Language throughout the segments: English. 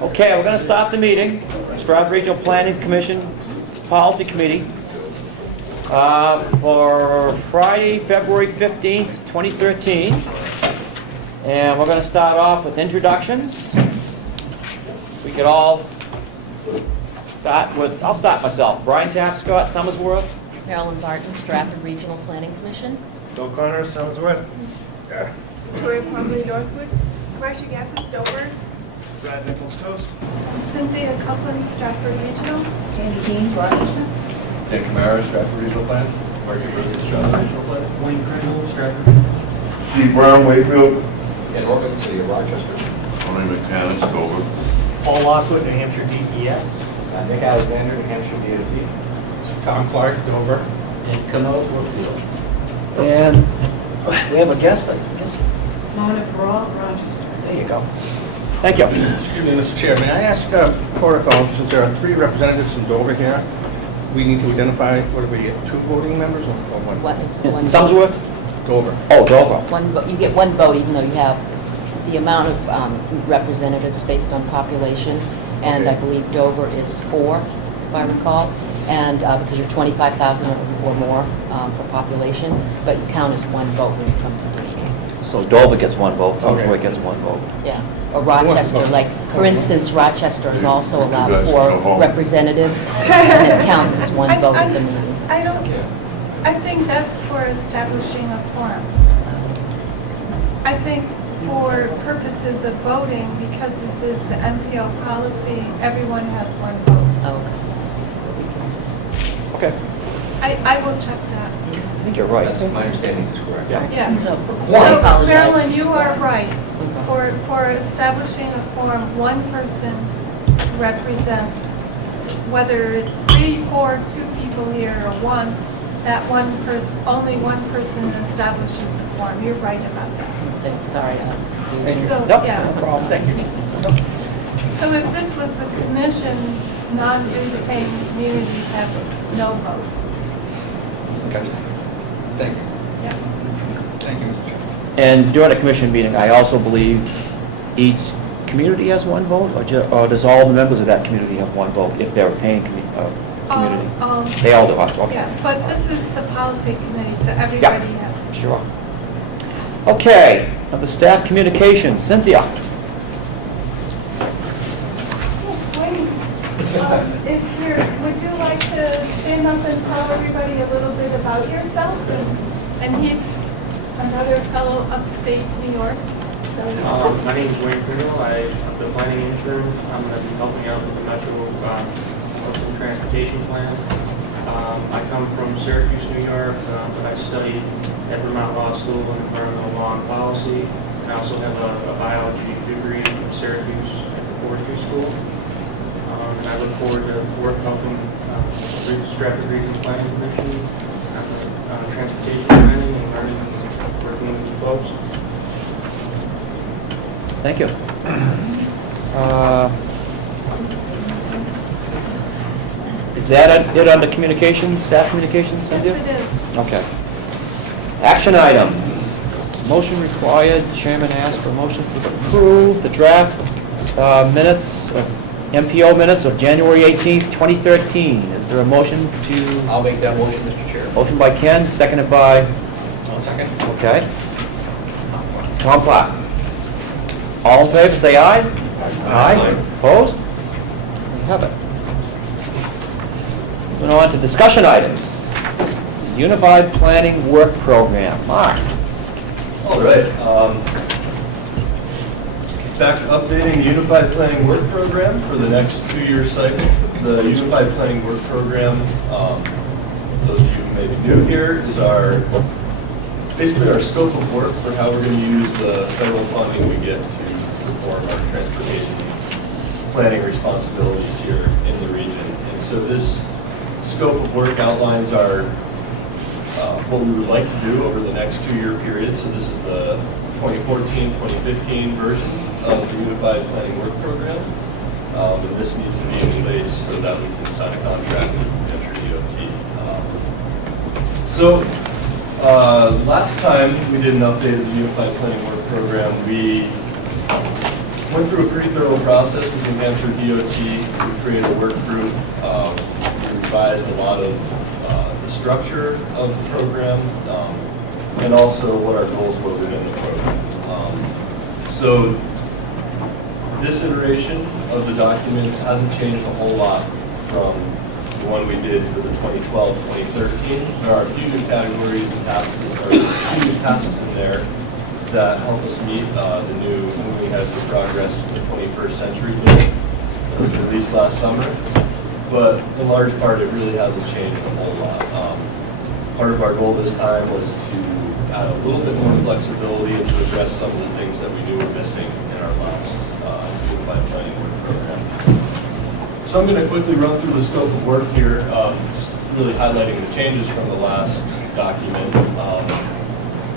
Okay, we're going to start the meeting. Strafford Regional Planning Commission Policy Committee for Friday, February 15th, 2013. And we're going to start off with introductions. We could all start with, I'll start myself. Brian Tapscott, Somersworth. Carolyn Barton, Strafford Regional Planning Commission. Bill Connor, Soundsworth. Yeah. Victoria Plumley, Northwood. Marcia Gassis, Dover. Brad Nichols, Coast. Cynthia Copeland, Strafford Regional. Sandy Dean, Rochester. Dan Camara, Strafford Regional Plan. Marky Rose, Strafford Regional Plan. Wayne Crandall, Strafford. Steve Brown, Wakefield. Ken Organ, City of Rochester. Tony McManus, Dover. Paul Lockwood, New Hampshire DES. Nick Alexander, New Hampshire DOT. Tom Clark, Dover. And Cano, Wakefield. And we have a guest, I guess. Mona Perrault, Rochester. There you go. Thank you. Excuse me, Mr. Chair, may I ask protocol, since there are 3 representatives from Dover here, we need to identify, what do we get, 2 voting members or one? What is one? Somersworth? Dover. Oh, Dover. You get one vote, even though you have the amount of representatives based on population, and Okay. I believe Dover is 4, if I recall, and because you're 25,000 or more for population, but you count as one vote when it comes to the meeting. So Dover gets one vote, Okay. Somersworth gets one vote. Yeah, or Rochester, like, for instance, Rochester is also You allowed guys can 4 go home. representatives, and it counts as one vote at the meeting. I think that's for establishing a quorum. I think for purposes of voting, because this is the MPO policy, everyone has one vote. Oh, Okay. I will check that. I think you're right. That's my understanding is correct. Yeah. Yeah. so, So, I apologize. Marilyn, you are right. For establishing a quorum, one person represents, whether it's 3, 4, 2 people here, or 1, that one person, only one person establishes the quorum. You're right about that. Sorry. So, Nope, yeah. no problem, thank you. So if this was the commission, non-dues paying communities have no vote. Gotcha. Thank you. Yeah. Thank you, Mr. Chair. And during a commission meeting, I also believe each community has one vote, or does all the members of that community have one vote if they're a paying community? They all do, okay. Yeah, but this is the policy committee, so everybody has. Sure. Okay, of the staff communications, Cynthia. Yes, Wayne is here. Would you like to stand up and tell everybody a little bit about yourself? And he's another fellow upstate New York. So My name is Wayne Crandall. I'm the planning intern. I'm going to be helping out with the Metro Ocean Transportation Plan. I come from Syracuse, New York, but I studied at Vermont Law School in environmental law and policy. I also have a biology degree from Syracuse at the Forestry School. And I look forward to helping the Strafford Regional Planning Commission on transportation planning and learning and working with you folks. Thank you. Is that it on the communications, staff communications, yes, Cynthia? it is. Okay. Action items. Motion required. Chairman asked for a motion to approve the draft minutes, MPO minutes of January 18th, 2013. Is there a motion to? I'll make that motion, Mr. Chair. Motion by Ken, seconded by? I'll second. Okay. Tom Platt. All in favor, say aye. Aye. Opposed? We have it. Moving on to discussion items. Unified Planning Work Program. Mark. All right. Back to updating the Unified Planning Work Program for the next 2-year cycle. The Unified Planning Work Program, those of you who may be new here, is basically our scope of work for how we're going to use the federal funding we get to perform our transportation planning responsibilities here in the region. And so this scope of work outlines what we would like to do over the next 2-year period. So this is the 2014-2015 version of the Unified Planning Work Program. And this needs to be in place so that we can sign a contract with New Hampshire DOT. Last time we did an update of the Unified Planning Work Program, we went through a pretty thorough process with New Hampshire DOT. We created a work group. We revised a lot of the structure of the program and also what our goals were within the program. So this iteration of the document hasn't changed a whole lot from the one we did for the 2012-2013. There are a few new categories and tasks, or a few new tasks in there that help us meet the new Moving Ahead for Progress, the 21st Century goal that was released last summer. But in large part, it really hasn't changed a whole lot. Part of our goal this time was to add a little bit more flexibility and to address some of the things that we knew were missing in our last Unified Planning Work program. So I'm going to quickly run through the scope of work here, just really highlighting the changes from the last document.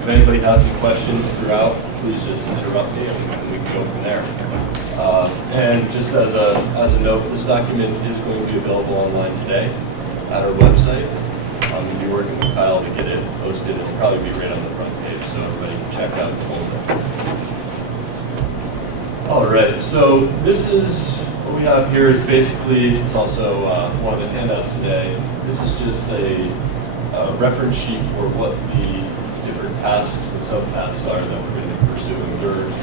If anybody has any questions throughout, please just interrupt me and we can go from there. And just as a note, this document is going to be available online today at our website. We'll be working with Kyle to get it posted. It'll probably be right on the front page, so everybody can check out the folder. All right, so this is what we have here is basically, it's also one of the handouts today. This is just a reference sheet for what the different tasks and subtasks are that we're going to be pursuing. There's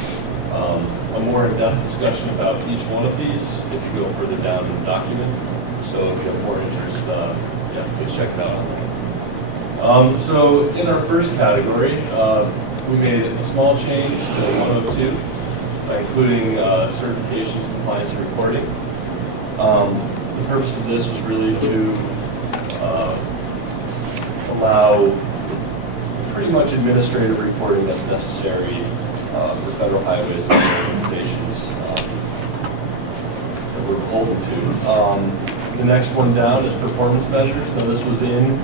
a more in-depth discussion about each one of these if you go further down in the document. So if you have more interest, yeah, please check it out online. So in our first category, we made a small change to 102 by including certifications, compliance, and reporting. The purpose of this was really to allow pretty much administrative reporting that's necessary for federal highways and organizations that we're beholden to. The next one down is performance measures. Now this was in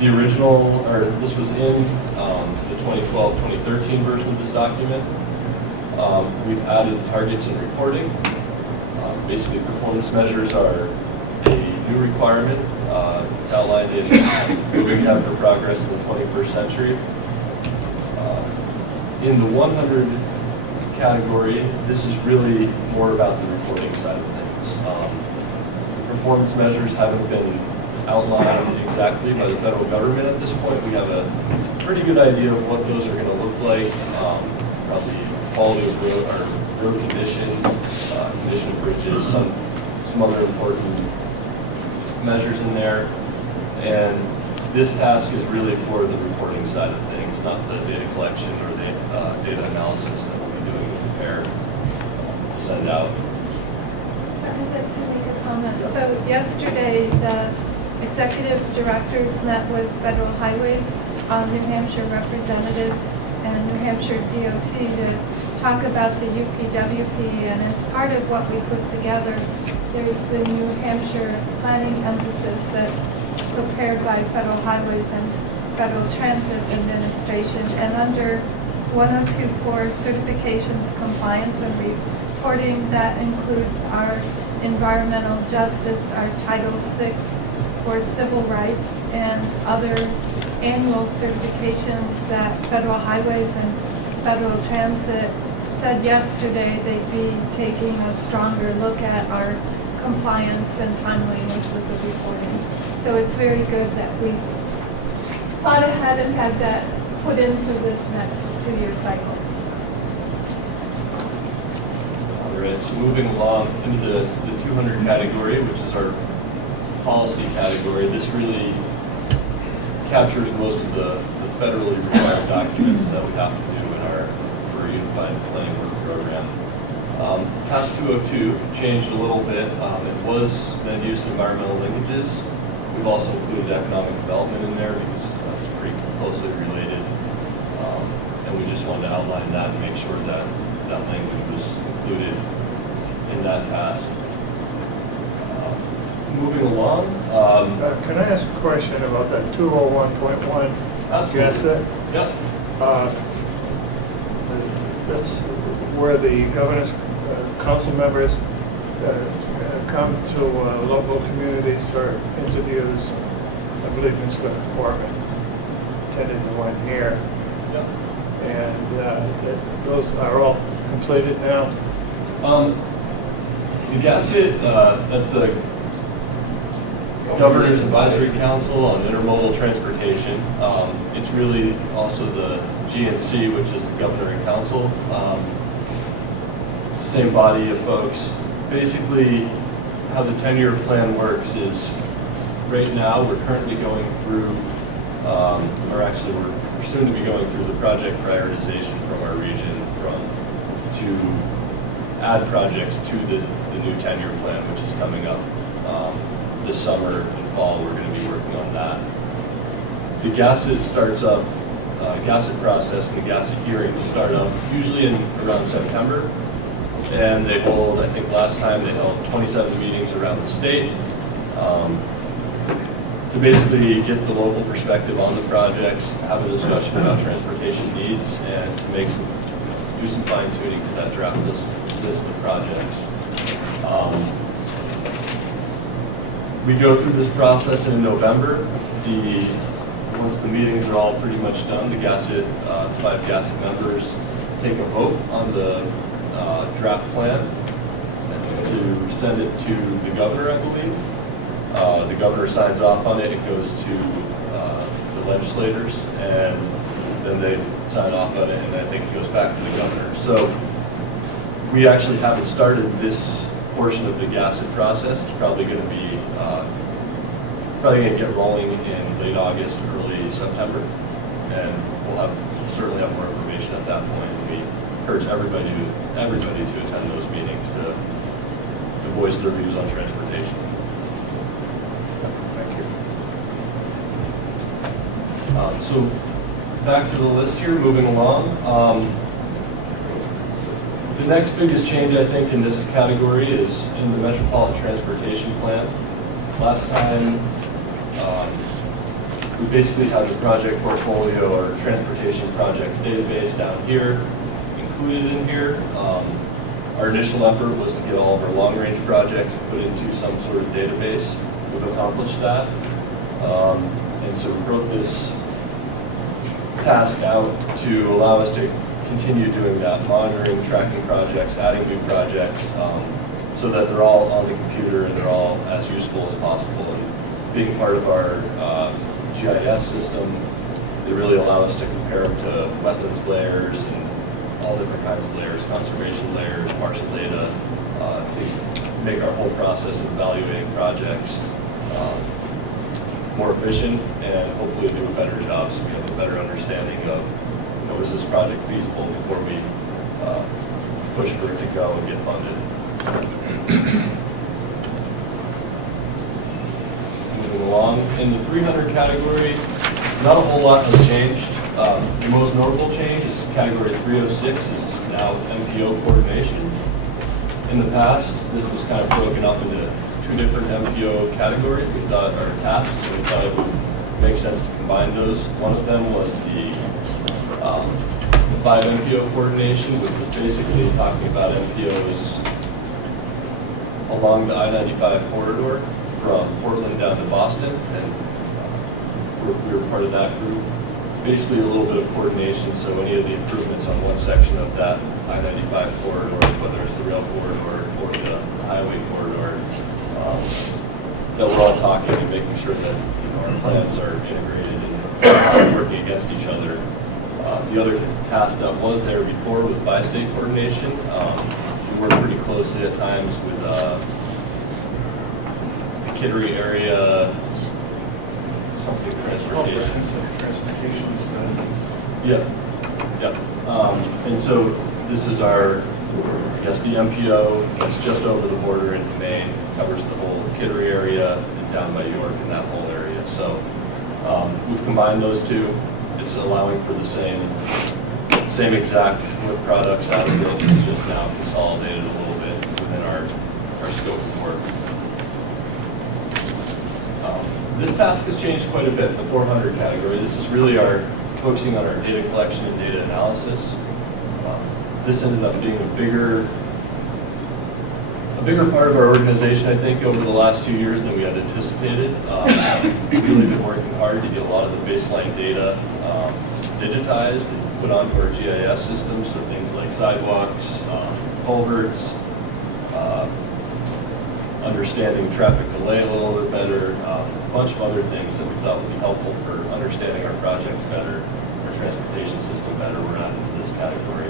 the original, or this was in the 2012-2013 version of this document. We've added targets and reporting. Basically, performance measures are a new requirement. It's outlined in Moving Ahead for Progress in the 21st Century. In the 100 category, this is really more about the reporting side of things. Performance measures haven't been outlined exactly by the federal government at this point. We have a pretty good idea of what those are going to look like. Probably quality of road, or road condition, condition of bridges, some other important measures in there. And this task is really for the reporting side of things, not the data collection or the data analysis that we'll be doing with the pair to send out. So I'd like to make a comment. So yesterday, the executive directors met with Federal Highways, New Hampshire representative, and New Hampshire DOT to talk about the UPWP, and as part of what we put together, there's the New Hampshire planning emphasis that's prepared by Federal Highways and Federal Transit Administration, and under 1024 certifications, compliance, and reporting, that includes our environmental justice, our Title VI for civil rights, and other annual certifications that Federal Highways and Federal Transit said yesterday they'd be taking a stronger look at our compliance and timeliness with the reporting. So it's very good that we thought ahead and had that put into this next 2-year cycle. All right, so moving along into the 200 category, which is our policy category. This really captures most of the federally required documents that we have to do in our for Unified Planning Work program. Task 202 changed a little bit. It was land use and environmental linkages. We've also included economic development in there because it's pretty closely related. And we just wanted to outline that and make sure that that language was included in that task. Moving along. Can I ask a question about that 201.1? Absolutely. Yes, sir? Yep. That's where the governor's council members come to local communities for interviews. I believe Mr. Corman attended the one here. Yep. And those are all completed now? The GASIT, that's the Governor's Advisory Council on Intermodal Transportation. It's really also the GNC, which is the Governor and Council. It's the same body of folks. Basically, how the 10-year plan works is, right now, we're currently going through, or actually we're soon to be going through the project prioritization from our region to add projects to the new 10-year plan, which is coming up this summer and fall. We're going to be working on that. The GASIT starts up, GASIT process and the GASIT hearings start up usually in around September. And they hold, I think last time they held 27 meetings around the state to basically get the local perspective on the projects, to have a discussion about transportation needs, and to do some fine tuning to that draft list of projects. We go through this process, and in November, once the meetings are all pretty much done, the GASIT, 5 GASIT members take a vote on the draft plan to send it to the governor, I believe. The governor signs off on it, it goes to the legislators, and then they sign off on it, and I think it goes back to the governor. So we actually haven't started this portion of the GASIT process. It's probably going to be get rolling in late August, early September, and we'll certainly have more information at that point. We encourage everybody to attend those meetings to voice their views on transportation. Thank you. So back to the list here, moving along. The next biggest change, I think, in this category is in the Metropolitan Transportation Plan. Last time, we basically had the project portfolio or transportation projects database down here, included in here. Our initial effort was to get all of our long-range projects put into some sort of database. We've accomplished that. And so we wrote this task out to allow us to continue doing that, monitoring, tracking projects, adding new projects, so that they're all on the computer and they're all as useful as possible. And being part of our GIS system, they really allow us to compare them to wetlands layers and all different kinds of layers, conservation layers, partial data, to make our whole process of evaluating projects more efficient and hopefully do a better job so we have a better understanding of, is this project feasible before we push for it to go and get funded. Moving along, in the 300 category, not a whole lot has changed. The most notable change is category 306 is now MPO coordination. In the past, this was kind of broken up into 2 different MPO categories. We thought, or tasks, and we thought it would make sense to combine those. One of them was the 5 MPO coordination, which was basically talking about MPOs along the I-95 corridor from Portland down to Boston, and we were part of that group. Basically a little bit of coordination, so any of the improvements on one section of that I-95 corridor, whether it's the rail corridor or the highway corridor, that we're all talking and making sure that our plans are integrated and working against each other. The other task that was there before was bi-state coordination. We work pretty closely at times with the Kittery area, something transportation. Transportation study. Yep. And so this is our, I guess, the MPO that's just over the border into Maine, covers the whole Kittery area and down by York and that whole area. So we've combined those two. It's allowing for the same exact work products out of it. It's just now consolidated a little bit within our scope of work. This task has changed quite a bit, the 400 category. This is really focusing on our data collection and data analysis. This ended up being a bigger part of our organization, I think, over the last 2 years than we had anticipated. We've really been working hard to get a lot of the baseline data digitized and put onto our GIS system, so things like sidewalks, culverts, understanding traffic delay a little bit better, a bunch of other things that we thought would be helpful for understanding our projects better, our transportation system better. We're not in this category.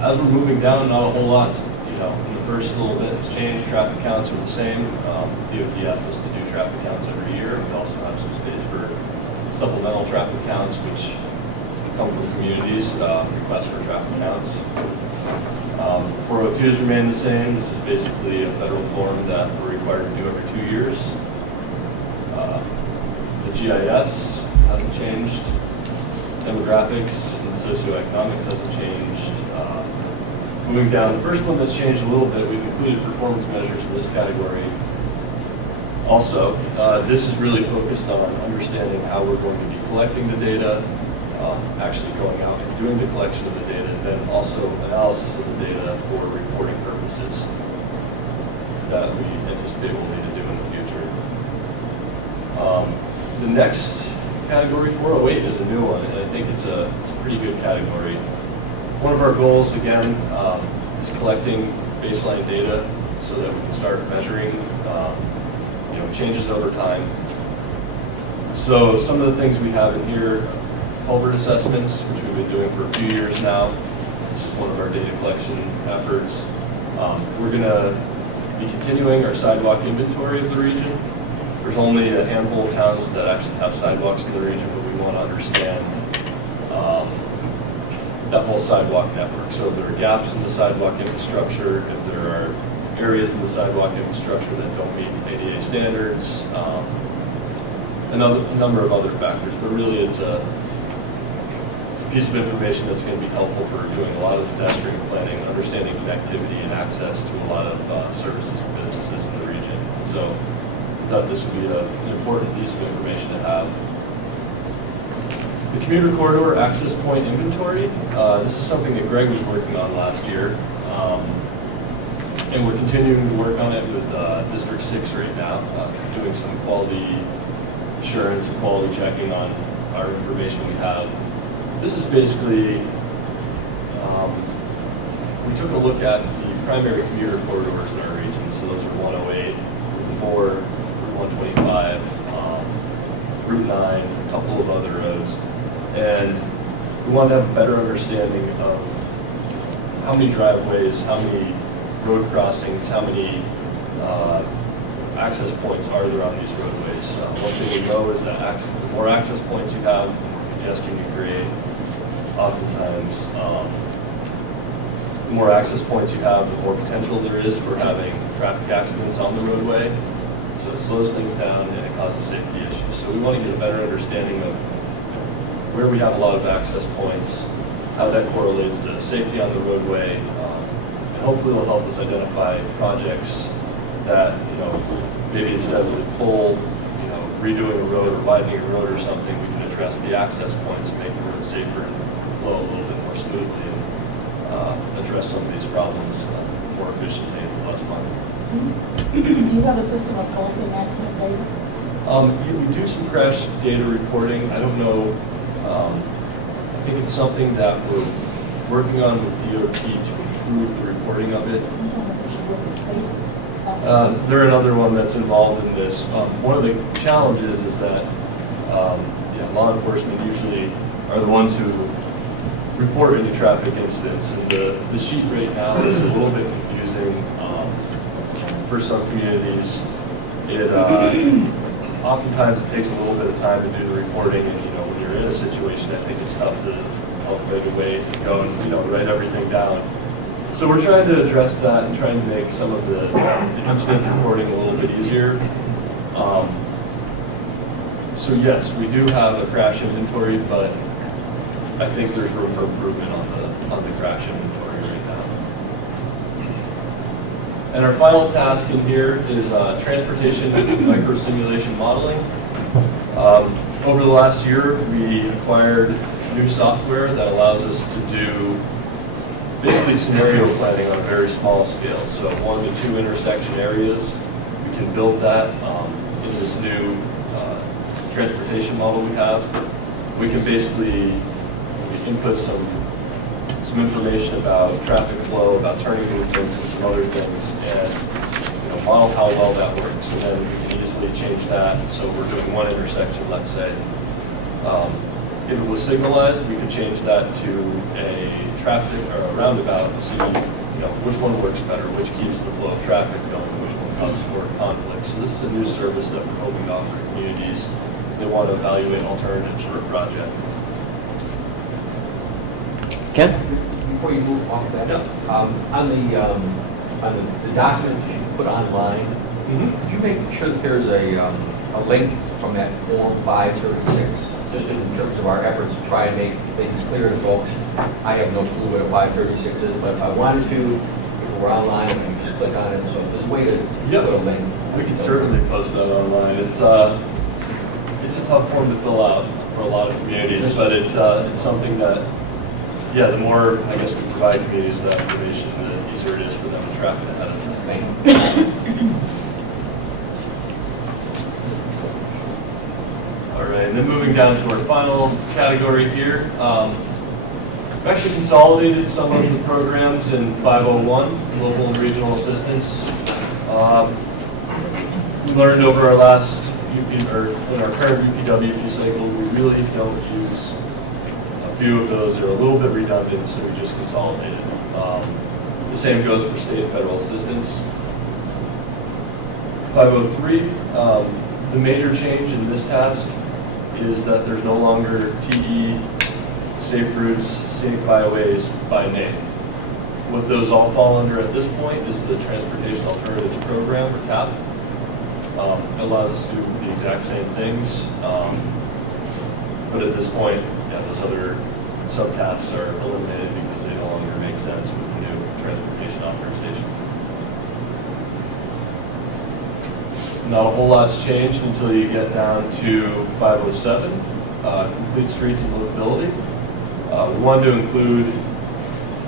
As we're moving down, not a whole lot, in the first little bit has changed. Traffic counts are the same. DOT asks us to do traffic counts every year. We also have some space for supplemental traffic counts, which come from communities, requests for traffic counts. 402s remain the same. This is basically a federal form that we're required to do every 2 years. The GIS hasn't changed. Demographics and socioeconomics hasn't changed. Moving down, the first one that's changed a little bit, we've included performance measures in this category. Also, this is really focused on understanding how we're going to be collecting the data, actually going out and doing the collection of the data, and then also analysis of the data for reporting purposes that we anticipate we'll need to do in the future. The next category, 408, is a new one, and I think it's a pretty good category. One of our goals, again, is collecting baseline data so that we can start measuring changes over time. So some of the things we have in here, culvert assessments, which we've been doing for a few years now. This is one of our data collection efforts. We're going to be continuing our sidewalk inventory of the region. There's only a handful of towns that actually have sidewalks in the region, but we want to understand that whole sidewalk network. So if there are gaps in the sidewalk infrastructure, if there are areas in the sidewalk infrastructure that don't meet ADA standards, a number of other factors, but really it's a piece of information that's going to be helpful for doing a lot of pedestrian planning, understanding connectivity and access to a lot of services and businesses in the region. And so I thought this would be an important piece of information to have. The commuter corridor access point inventory, this is something that Greg was working on last year. And we're continuing to work on it with District 6 right now, doing some quality assurance and quality checking on our information we have. This is basically, we took a look at the primary commuter corridors in our region. So those are 108, Route 4, Route 125, Route 9, a couple of other roads. And we wanted to have a better understanding of how many driveways, how many road crossings, how many access points are there on these roadways. One thing we know is that the more access points you have, the more congestion you create. Oftentimes, the more access points you have, the more potential there is for having traffic accidents on the roadway. So it slows things down and it causes safety issues. So we want to get a better understanding of where we have a lot of access points, how that correlates to safety on the roadway, and hopefully will help us identify projects that, maybe instead of the pole, redoing a road or widening a road or something, we can address the access points and make the road safer and flow a little bit more smoothly and address some of these problems more efficiently and with less money. Do you have a system of collecting accident data? We do some crash data reporting. I don't know. I think it's something that we're working on with DOT to improve the reporting of it. They're another one that's involved in this. One of the challenges is that law enforcement usually are the ones who report any traffic incidents, and the sheet right now is a little bit confusing for some communities. Oftentimes it takes a little bit of time to do the reporting, and when you're in a situation, I think it's tough to help right away go and write everything down. So we're trying to address that and trying to make some of the incident reporting a little bit easier. So yes, we do have a crash inventory, but I think there's room for improvement on the crash inventory right now. And our final task in here is transportation micro-simulation modeling. Over the last year, we acquired new software that allows us to do basically scenario planning on a very small scale. So 1 to 2 intersection areas, we can build that in this new transportation model we have. We can basically input some some information about traffic flow, about turning movements, and some other things, and model how well that works. And then we can easily change that. So we're doing one intersection, let's say. If it was signalized, we could change that to a traffic or a roundabout to see which one works better, which keeps the flow of traffic going, which one causes more conflict. So this is a new service that we're hoping to offer communities. They want to evaluate alternatives for a project. Ken? Before you move off that, Yeah. on the document that you put online, did you make sure that there's a link from that Form 536, just in terms of our efforts to try and make things clear to folks? I have no clue what a 536 is, but if I wanted to, if we're online, I can just click on it. So there's a way to put a link. We can certainly post that online. It's a tough form to fill out for a lot of communities, but it's something that, the more I guess we provide communities that information, the easier it is for them to track it ahead of time. Thank you. All right, and then moving down to our final category here. We've actually consolidated some of the programs in 501, local and regional assistance. We learned over our last in our current UPWP cycle, we really don't use a few of those. They're a little bit redundant, so we just consolidated. The same goes for state and federal assistance. 503, the major change in this task is that there's no longer TE, safe routes, scenic byways by name. What those all fall under at this point is the Transportation Alternatives Program, or TAP. It allows us to do the exact same things, but at this point, those other subtasks are eliminated because they no longer make sense with the new transportation authorization. Not a whole lot's changed until you get down to 507, complete streets and livability. We wanted to include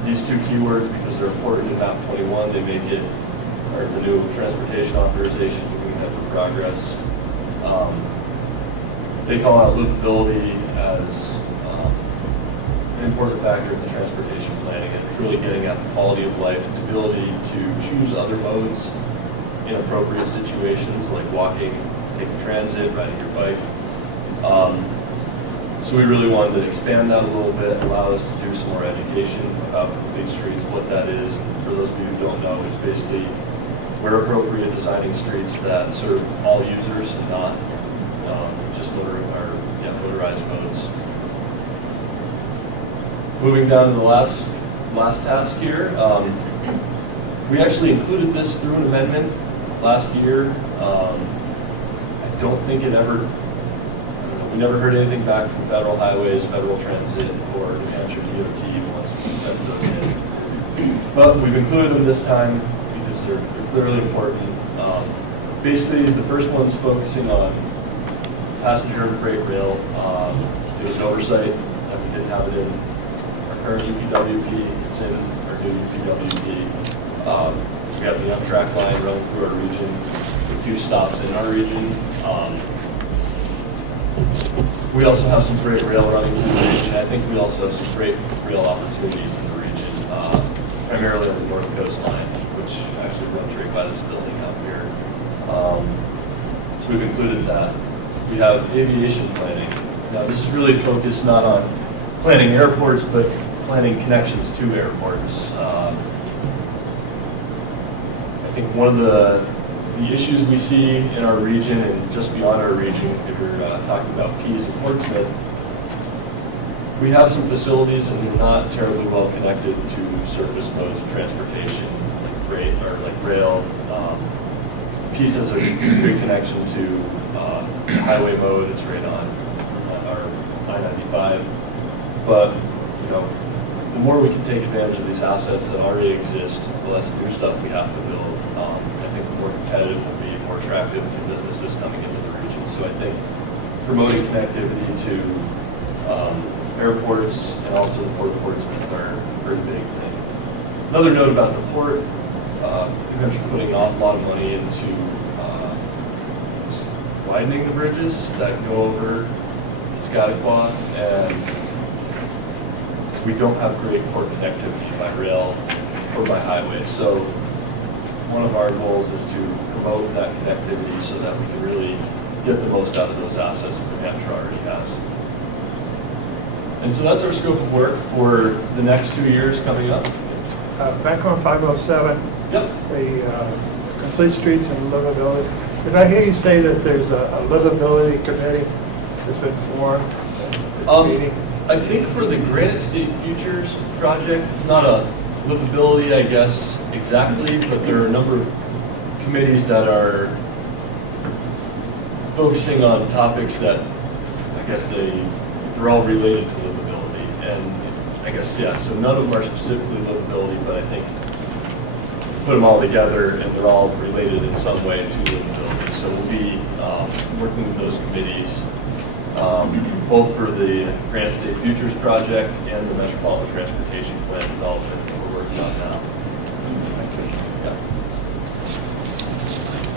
these two keywords because they're important in map 21. They make it part of the new transportation authorization, moving that for progress. They call out livability as an important factor in the transportation planning, and it's really getting at the quality of life, the ability to choose other modes in appropriate situations like walking, taking transit, riding your bike. So we really wanted to expand that a little bit, allow us to do some more education about complete streets, what that is. For those of you who don't know, it's basically where appropriate designing streets that serve all users and not just motorized modes. Moving down to the last task here, we actually included this through an amendment last year. I don't think it ever. We never heard anything back from Federal Highways, Federal Transit, or New Hampshire DOT once we sent those in. But we've included them this time because they're clearly important. Basically, the first one's focusing on passenger and freight rail. It was an oversight that we didn't have it in our current UPWP. It's in our new UPWP. We have the Amtrak line running through our region with 2 stops in our region. We also have some freight rail running through the region. I think we also have some freight rail opportunities in the region, primarily on the North Coast line, which actually runs right by this building out here. So we've included that. We have aviation planning. Now this is really focused not on planning airports, but planning connections to airports. I think one of the issues we see in our region and just beyond our region, if you're talking about Pease and Portsmouth, we have some facilities and they're not terribly well connected to surface modes of transportation, like freight or like rail. Pease has a great connection to highway mode. It's right on our I-95. But the more we can take advantage of these assets that already exist, the less new stuff we have to build. I think the more competitive will be, more attractive to businesses coming into the region. So I think promoting connectivity to airports and also the Port of Portsmouth are a very big thing. Another note about the port, New Hampshire putting an awful lot of money into widening the bridges that go over Piscataqua, and we don't have great port connectivity by rail or by highway. So one of our goals is to promote that connectivity so that we can really get the most out of those assets that New Hampshire already has. And so that's our scope of work for the next 2 years coming up. Back on 507, Yep. the complete streets and livability. Did I hear you say that there's a livability committee that's been formed? It's meeting? I think for the Granite State Futures project, it's not a livability, I guess, exactly, but there are a number of committees that are focusing on topics that, I guess they're all related to livability. And I guess, yeah, so none of them are specifically livability, but I think put them all together and they're all related in some way to livability. So we'll be working with those committees, both for the Granite State Futures project and the Metropolitan Transportation Plan development that we're working on now. Yeah.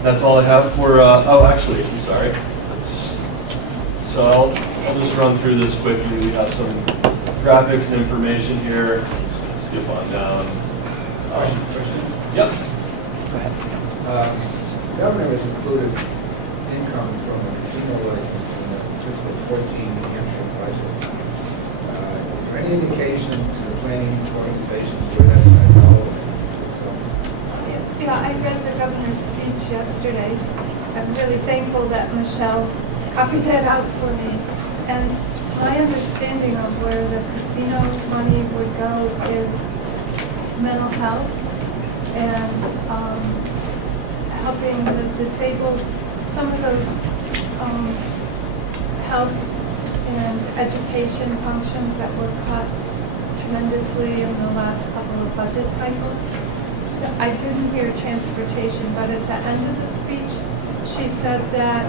That's all I have for, oh, actually, I'm sorry. So I'll just run through this quickly. We have some graphics and information here. I'm just going to skip on down. Yep. Go ahead. The governor has included income from a casino license in the fiscal 14 New Hampshire budget. Is there any indication to the planning organizations where that's going to go? Yeah, I read the governor's speech yesterday. I'm really thankful that Michelle copied that out for me. And my understanding of where the casino money would go is mental health and helping the disabled, some of those health and education functions that were cut tremendously in the last couple of budget cycles. So I didn't hear transportation, but at the end of the speech, she said that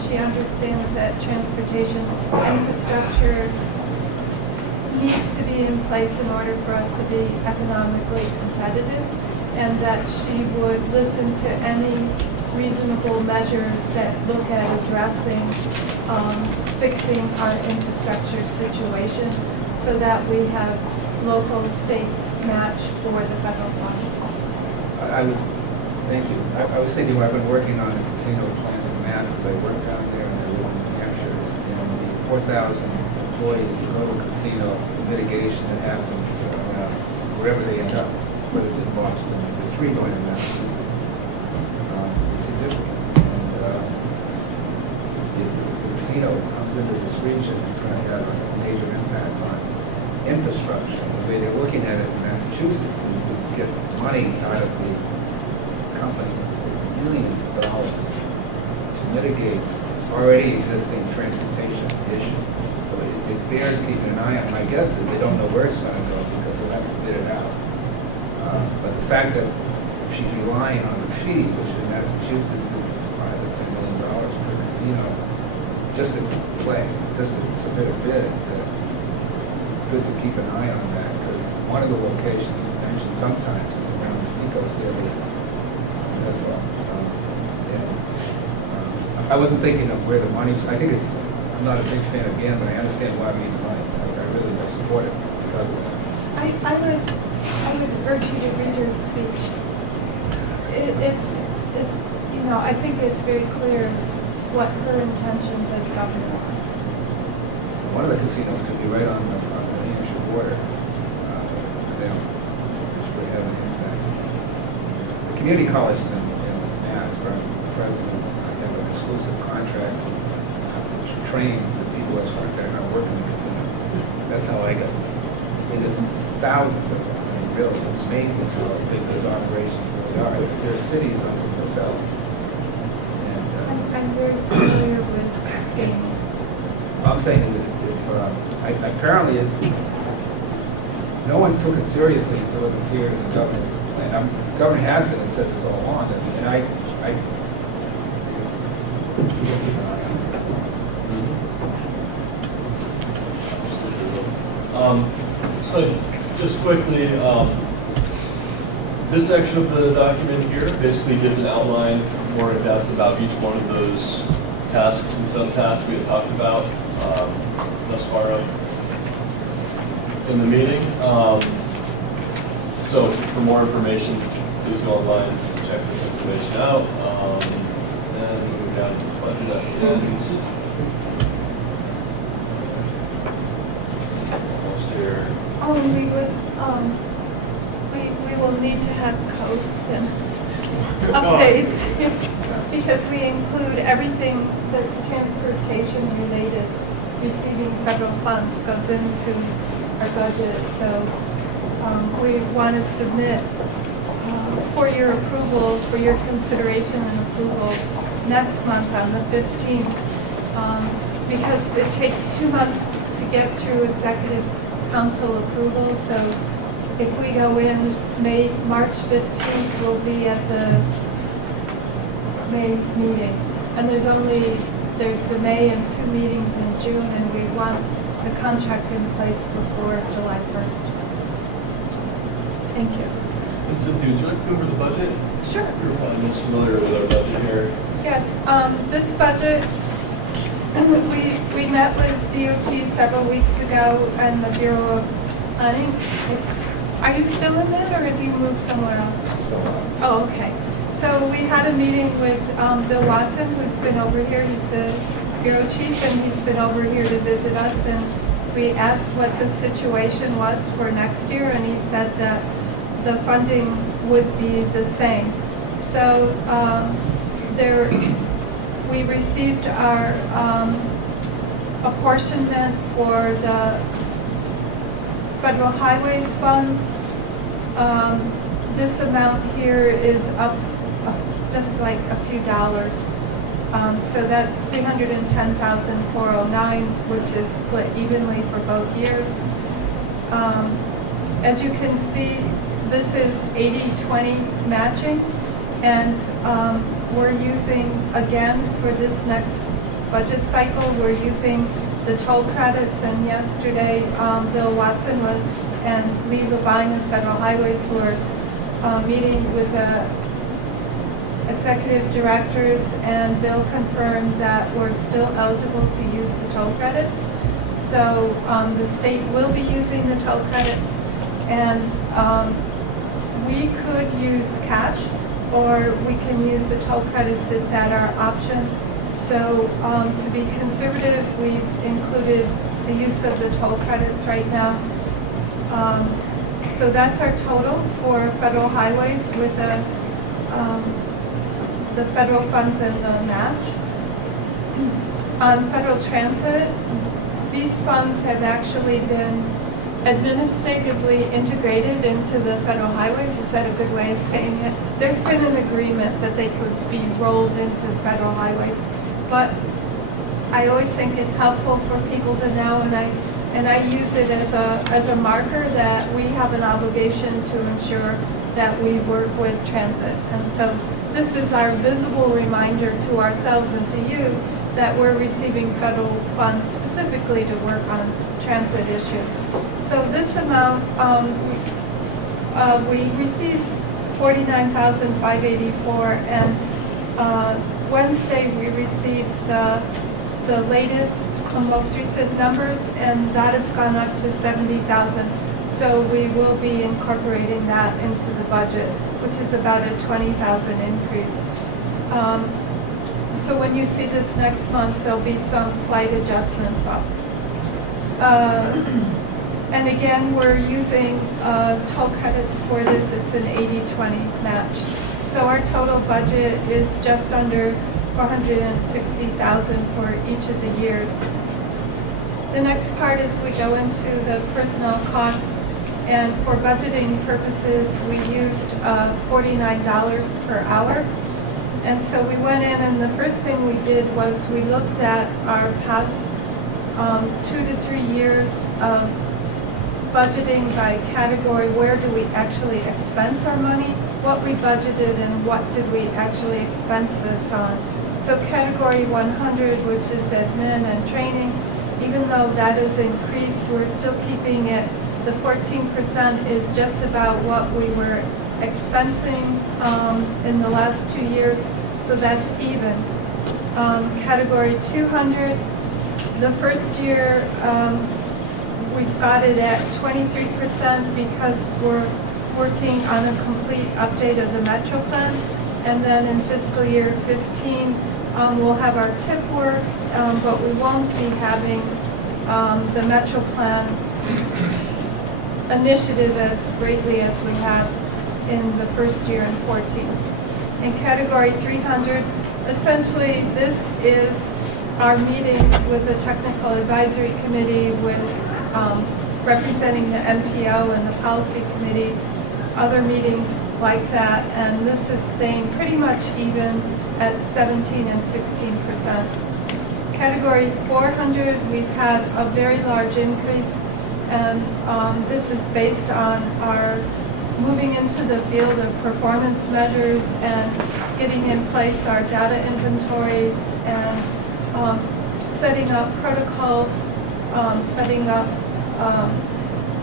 she understands that transportation infrastructure needs to be in place in order for us to be economically competitive, and that she would listen to any reasonable measures that look at addressing, fixing our infrastructure situation so that we have local state match for the federal funds. I would, thank you. I was thinking, I've been working on the casino plans in Mass, but I work down there and I live in New Hampshire. You know, the 4,000 employees who go to a casino, the mitigation that happens wherever they end up, whether it's in Boston, there's 3 going to Massachusetts. It's significant. And if the casino comes into this region, it's going to have a major impact on infrastructure. The way they're looking at it in Massachusetts is get money out of the company, millions of dollars, to mitigate already existing transportation issues. So it bears keeping an eye on. My guess is they don't know where it's going to go because they'll have to bid it out. But the fact that she's relying on the fee, which in Massachusetts is $5 to $10 million per casino, just to play, just to submit a bid, it's good to keep an eye on that because one of the locations mentioned sometimes is around the seacoast area. That's all. I wasn't thinking of where the money. I think it's. I'm not a big fan of GAN, but I understand why we need the money. I really don't support it because of that. I would urge you to read her speech. It's you know, I think it's very clear what her intentions as governor are. One of the casinos could be right on the New Hampshire border, for example, which would have an impact. The community colleges in Mass, from the president, I have an exclusive contract to train the people that are working in the casino. That's how I got it. I mean, there's thousands of them. I mean, really, it's amazing how big those operations really are. There are cities unto themselves. And, I'm very familiar with gaming. I'm saying that apparently no one's took it seriously until it appeared in the governor's plan. Governor Hassan has said this all along, and I So just quickly, this section of the document here basically gives an outline more in depth about each one of those tasks and subtasks we have talked about thus far. in the meeting. So for more information, please go online and check this information out. And moving down to the budget at the end. Almost here. We will need to have coast and updates because we include everything that's transportation related. Receiving federal funds goes into our budget, so we want to submit for your approval, for your consideration and approval next month on the 15th, because it takes 2 months to get through executive council approval. So if we go in March 15th, we'll be at the May meeting, and there's the May and 2 meetings in June, and we want the contract in place before July 1st. Thank you. And Cynthia, would you like to go over the budget? Sure. You're probably most familiar with our budget here. Yes, this budget, we met with DOT several weeks ago and the Bureau of Planning. Are you still in it, or have you moved somewhere else? Oh, okay. So we had a meeting with Bill Watson, who's been over here. He's the bureau chief, and he's been over here to visit us. And we asked what the situation was for next year, and he said that the funding would be the same. So we received our apportionment for the federal highways funds. This amount here is up just like a few dollars. So that's $310,409, which is split evenly for both years. As you can see, this is 80-20 matching, and we're using, again, for this next budget cycle, we're using the toll credits, and yesterday Bill Watson and Lee Levine of Federal Highways were meeting with the executive directors, and Bill confirmed that we're still eligible to use the toll credits. So the state will be using the toll credits, and we could use cash, or we can use the toll credits. It's at our option. So to be conservative, we've included the use of the toll credits right now. So that's our total for federal highways with the federal funds and the match. On federal transit, these funds have actually been administratively integrated into the federal highways. Is that a good way of saying it? There's been an agreement that they could be rolled into federal highways. But I always think it's helpful for people to know, and I use it as a marker that we have an obligation to ensure that we work with transit. And so this is our visible reminder to ourselves and to you that we're receiving federal funds specifically to work on transit issues. So this amount, we received $49,584, and Wednesday we received the latest, most recent numbers, and that has gone up to 70,000. So we will be incorporating that into the budget, which is about a 20,000 increase. So when you see this next month, there'll be some slight adjustments up. And again, we're using toll credits for this. It's an 80-20 match. So our total budget is just under $460,000 for each of the years. The next part is we go into the personnel costs, and for budgeting purposes, we used $49 per hour. And so we went in, and the first thing we did was we looked at our past 2 to 3 years of budgeting by category. Where do we actually expense our money? What we budgeted and what did we actually expense this on? So category 100, which is admin and training, even though that is increased, we're still keeping it. The 14% is just about what we were expensing in the last 2 years, so that's even. Category 200, the first year we've got it at 23% because we're working on a complete update of the Metro Plan. And then in fiscal year 15, we'll have our TIP work, but we won't be having the Metro Plan initiative as greatly as we have in the first year in 14. In category 300, essentially this is our meetings with the technical advisory committee with representing the MPO and the policy committee, other meetings like that, and this is staying pretty much even at 17 and 16%. Category 400, we've had a very large increase, and this is based on our moving into the field of performance measures and getting in place our data inventories and setting up protocols, setting up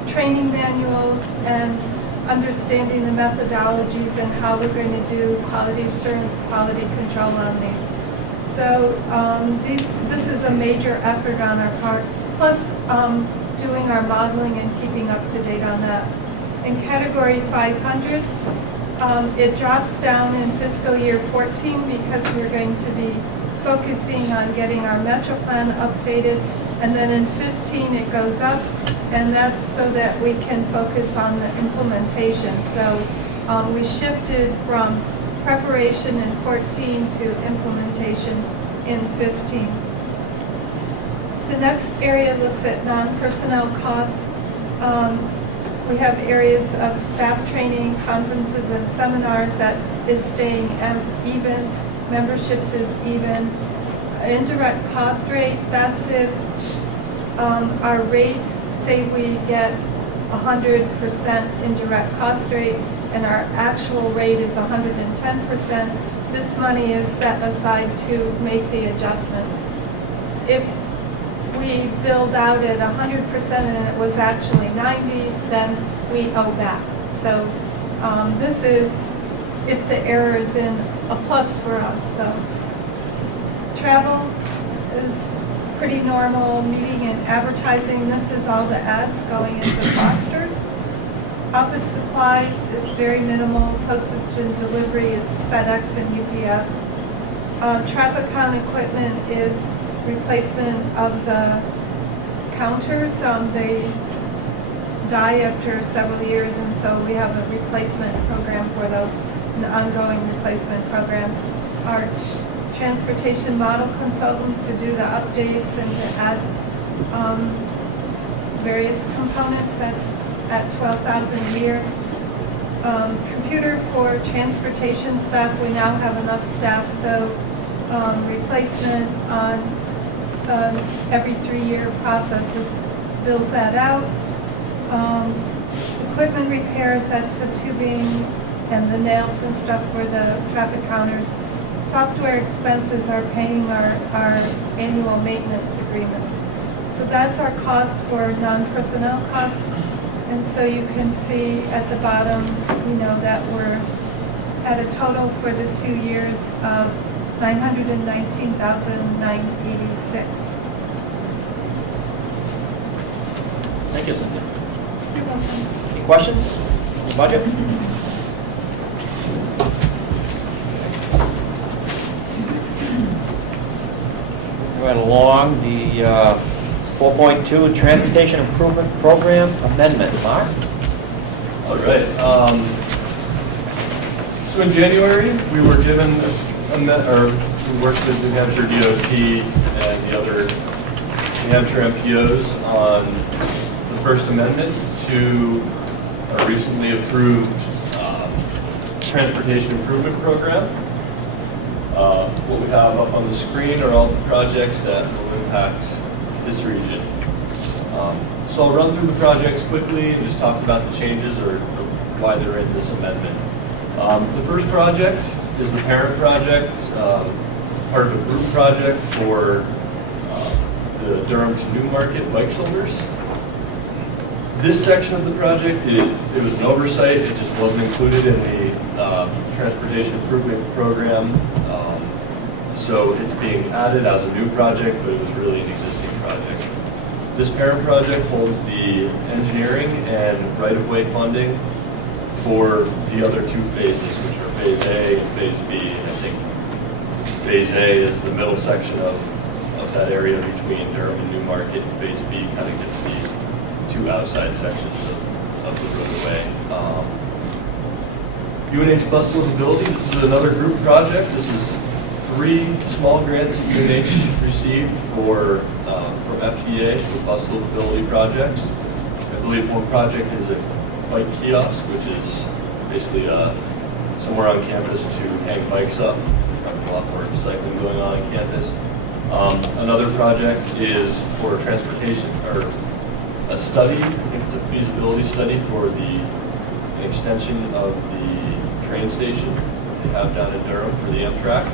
training manuals, and understanding the methodologies and how we're going to do quality assurance, quality control on these. So this is a major effort on our part, plus doing our modeling and keeping up to date on that. In category 500, it drops down in fiscal year 14 because we're going to be focusing on getting our Metro Plan updated, and then in 15 it goes up, and that's so that we can focus on the implementation. So we shifted from preparation in 14 to implementation in 15. The next area looks at non-personnel costs. We have areas of staff training, conferences, and seminars that is staying even. Memberships is even. Indirect cost rate, that's if our rate, say we get 100% indirect cost rate and our actual rate is 110%, this money is set aside to make the adjustments. If we billed out at 100% and it was actually 90, then we owe back. So this is if the error is in a plus for us. So travel is pretty normal. Meeting and advertising, this is all the ads going into Foster's. Office supplies, it's very minimal. Postage and delivery is FedEx and UPS. Traffic count equipment is replacement of the counters. They die after several years, and so we have a replacement program for those, an ongoing replacement program. Our transportation model consultant to do the updates and to add various components, that's at $12,000 a year. Computer for transportation staff, we now have enough staff, so replacement on every 3-year process bills that out. Equipment repairs, that's the tubing and the nails and stuff for the traffic counters. Software expenses are paying our annual maintenance agreements. So that's our costs for non-personnel costs. And so you can see at the bottom, that we're at a total for the 2 years of $919,986. Thank you, Cynthia. You're welcome. Any questions on the budget? Right along, the 4.2 Transportation Improvement Program Amendment. Mark? All right. So in January, we were given we worked with New Hampshire DOT and the other New Hampshire MPOs on the First Amendment to a recently approved Transportation Improvement Program. What we have up on the screen are all the projects that will impact this region. So I'll run through the projects quickly and just talk about the changes or why they're in this amendment. The first project is the parent project, part of a group project for the Durham to Newmarket bike shoulders. This section of the project, it was an oversight. It just wasn't included in the Transportation Improvement Program. So it's being added as a new project, but it was really an existing project. This parent project holds the engineering and right-of-way funding for the other two phases, which are Phase A and Phase B. And I think Phase A is the middle section of that area between Durham and Newmarket. And Phase B kind of gets the two outside sections of the roadway. UNH Bus Livability, this is another group project. This is 3 small grants that UNH received from FDA for bus livability projects. I believe one project is a bike kiosk, which is basically somewhere on campus to hang bikes up. There's a lot more cycling going on campus. Another project is for transportation, or a study, I think it's a feasibility study for an extension of the train station that they have down in Durham for the Amtrak.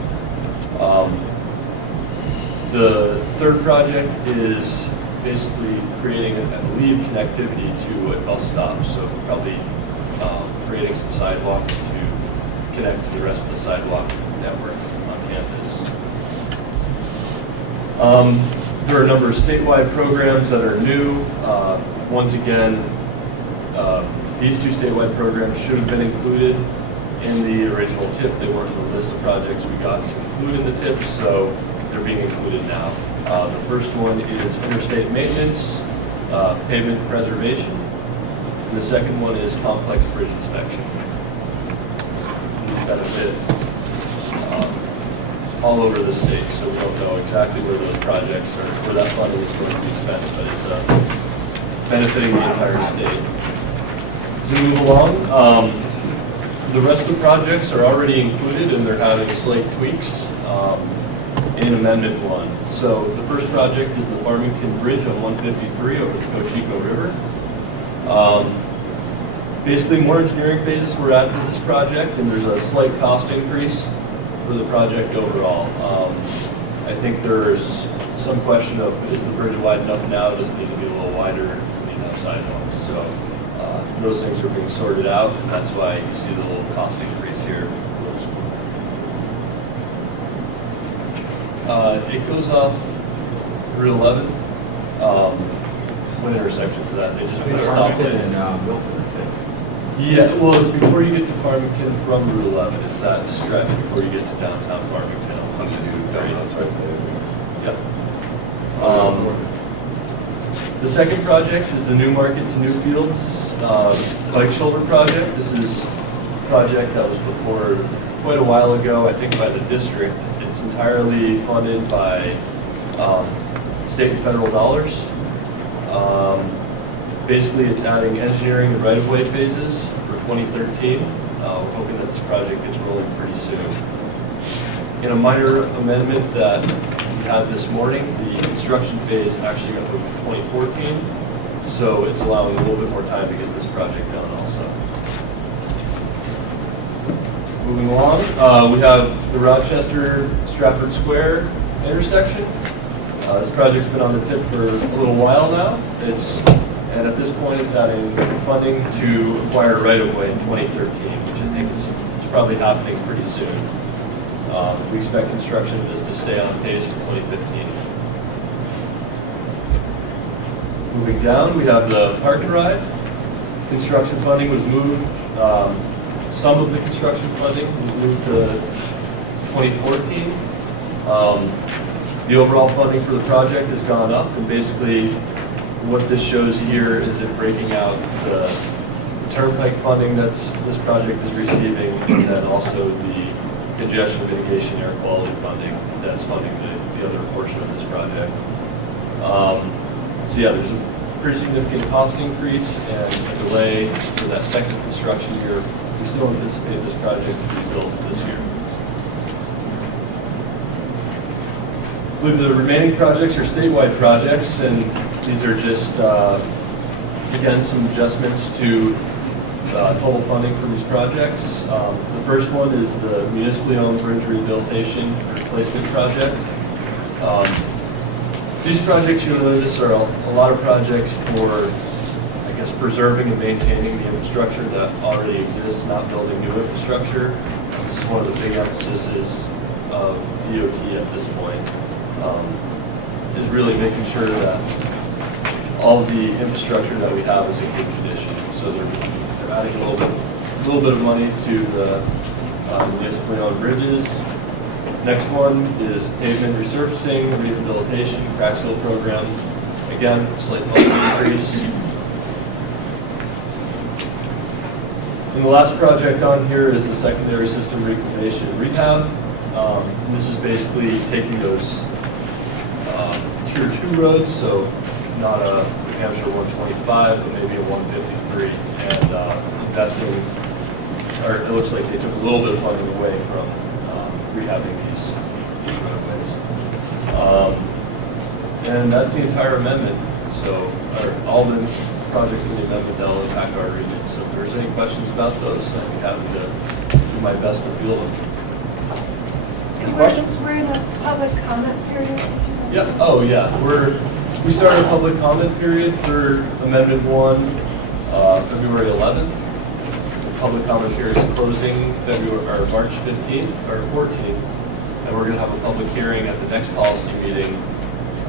The third project is basically creating, I believe, connectivity to a bus stop, so probably creating some sidewalks to connect to the rest of the sidewalk network on campus. There are a number of statewide programs that are new. Once again, these 2 statewide programs should have been included in the original TIP. They weren't in the list of projects we got to include in the TIP, so they're being included now. The first one is interstate maintenance, pavement preservation, and the second one is complex bridge inspection. These benefit all over the state, so we don't know exactly where those projects are, where that funding is going to be spent, but it's benefiting the entire state. As we move along, the rest of the projects are already included and they're having slight tweaks in Amendment 1. So the first project is the Farmington Bridge on 153 over the Cocheco River. Basically, more engineering phases were added to this project, and there's a slight cost increase for the project overall. I think there's some question of, is the bridge wide enough now? Does it need to be a little wider? Does it need to have sidewalks? So those things are being sorted out, and that's why you see the little cost increase here. It goes off Route 11. What intersection is that? They just put a stop in. Yeah, well, it's before you get to Farmington from Route 11. It's that stretch before you get to downtown Farmington. That's right there. Yep. The second project is the Newmarket to Newfields bike shoulder project. This is a project that was before quite a while ago, I think by the district. It's entirely funded by state and federal dollars. Basically, it's adding engineering and right-of-way phases for 2013. We're hoping that this project gets rolling pretty soon. In a minor amendment that we had this morning, the construction phase actually got moved to 2014, so it's allowing a little bit more time to get this project done also. Moving along, we have the Rochester Strafford Square intersection. This project's been on the tip for a little while now. And at this point, it's adding funding to acquire right-of-way in 2013, which I think is probably happening pretty soon. We expect construction of this to stay on pace for 2015. Moving down, we have the Park and Ride. Construction funding was moved. Some of the construction funding was moved to 2014. The overall funding for the project has gone up, and basically what this shows here is it breaking out the turnpike funding that's this project is receiving, and then also the congestion mitigation air quality funding that's funding the other portion of this project. So yeah, there's a pretty significant cost increase and a delay for that second construction year. We still anticipate this project to be built this year. I believe the remaining projects are statewide projects, and these are just, again, some adjustments to total funding for these projects. The first one is the municipally owned bridge rehabilitation replacement project. These projects, you'll notice, are a lot of projects for, I guess, preserving and maintaining the infrastructure that already exists, not building new infrastructure. This is one of the big emphases of DOT at this point, is really making sure that all the infrastructure that we have is in good condition. So they're adding a little bit of money to the municipally owned bridges. Next one is pavement resurfacing, rehabilitation, crack seal program. Again, slight money increase. And the last project on here is the secondary system reclamation rehab. This is basically taking those tier 2 roads, so not a New Hampshire 125, but maybe a 153, and investing, or it looks like they took a little bit of funding away from rehabbing these roadways. And that's the entire amendment. So all the projects in the amendment that will impact our region. So if there's any questions about those, I'd be happy to do my best to field them. So Any questions? We're in a public comment period. Yeah. Oh, yeah. We started a public comment period for Amendment 1, February 11th. The public comment period is closing March 15th or 14th, and we're going to have a public hearing at the next policy meeting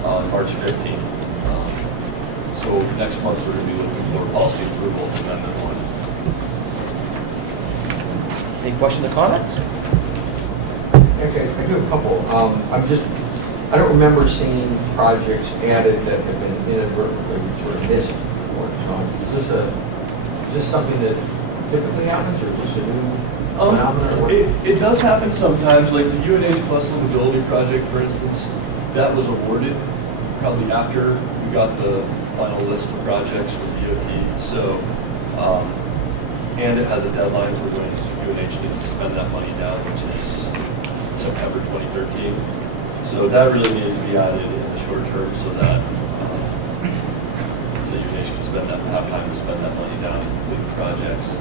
on March 15th. So next month we're going to be looking for policy approval of Amendment 1. Any questions or comments? Okay, I do have a couple. I don't remember seeing projects added that have been inadvertently sort of missed before. So is this something that typically happens, or is this a new phenomenon? It does happen sometimes, like the UNH Plus Livability Project, for instance, that was awarded probably after we got the final list of projects from DOT. So, and it has a deadline for when UNH needs to spend that money down, which is September 2013. So that really needed to be added in the short term so that UNH can have time to spend that money down and complete the projects.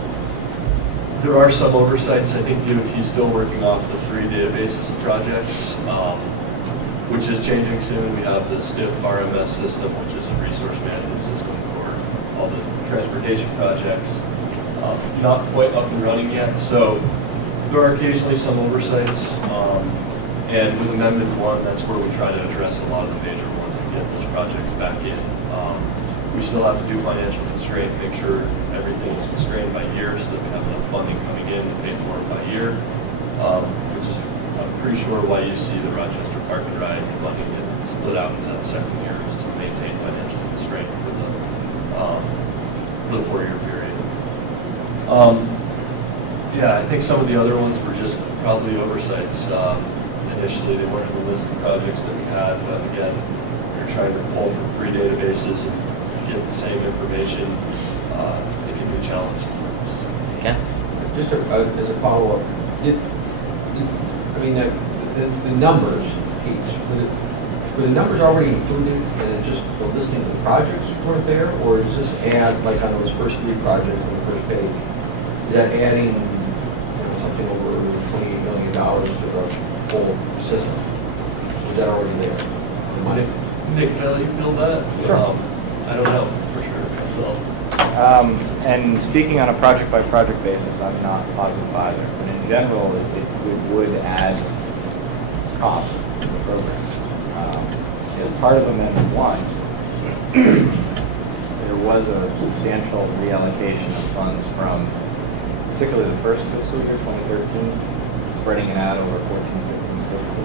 There are some oversights. I think DOT is still working off the 3 databases of projects, which is changing soon. We have the STIP RMS system, which is a resource management system for all the transportation projects. Not quite up and running yet, so there are occasionally some oversights. And with Amendment 1, that's where we try to address a lot of the major ones and get those projects back in. We still have to do financial constraint, make sure everything is constrained by year so that we have enough funding coming in to pay for it by year, which is, I'm pretty sure, why you see the Rochester Park and Ride funding get split out into that second year, is to maintain financial constraint for the 4-year period. Yeah, I think some of the other ones were just probably oversights. Initially, they weren't in the list of projects that we had, but again, you're trying to pull from 3 databases and get the same information. It can be challenging. Yeah. Just as a follow-up, the numbers, Pete, were the numbers already included and just the listing of the projects weren't there, or is this add, like on those first 3 projects on the first page, is that adding something over $28 million to the whole system? Was that already there? Nick, can I let you feel that? Sure. I don't know for sure myself. And speaking on a project-by-project basis, I'm not positive either. But in general, it would add cost to the program. As part of Amendment 1, there was a substantial reallocation of funds from particularly the first fiscal year, 2013, spreading it out over 14, 15, 16.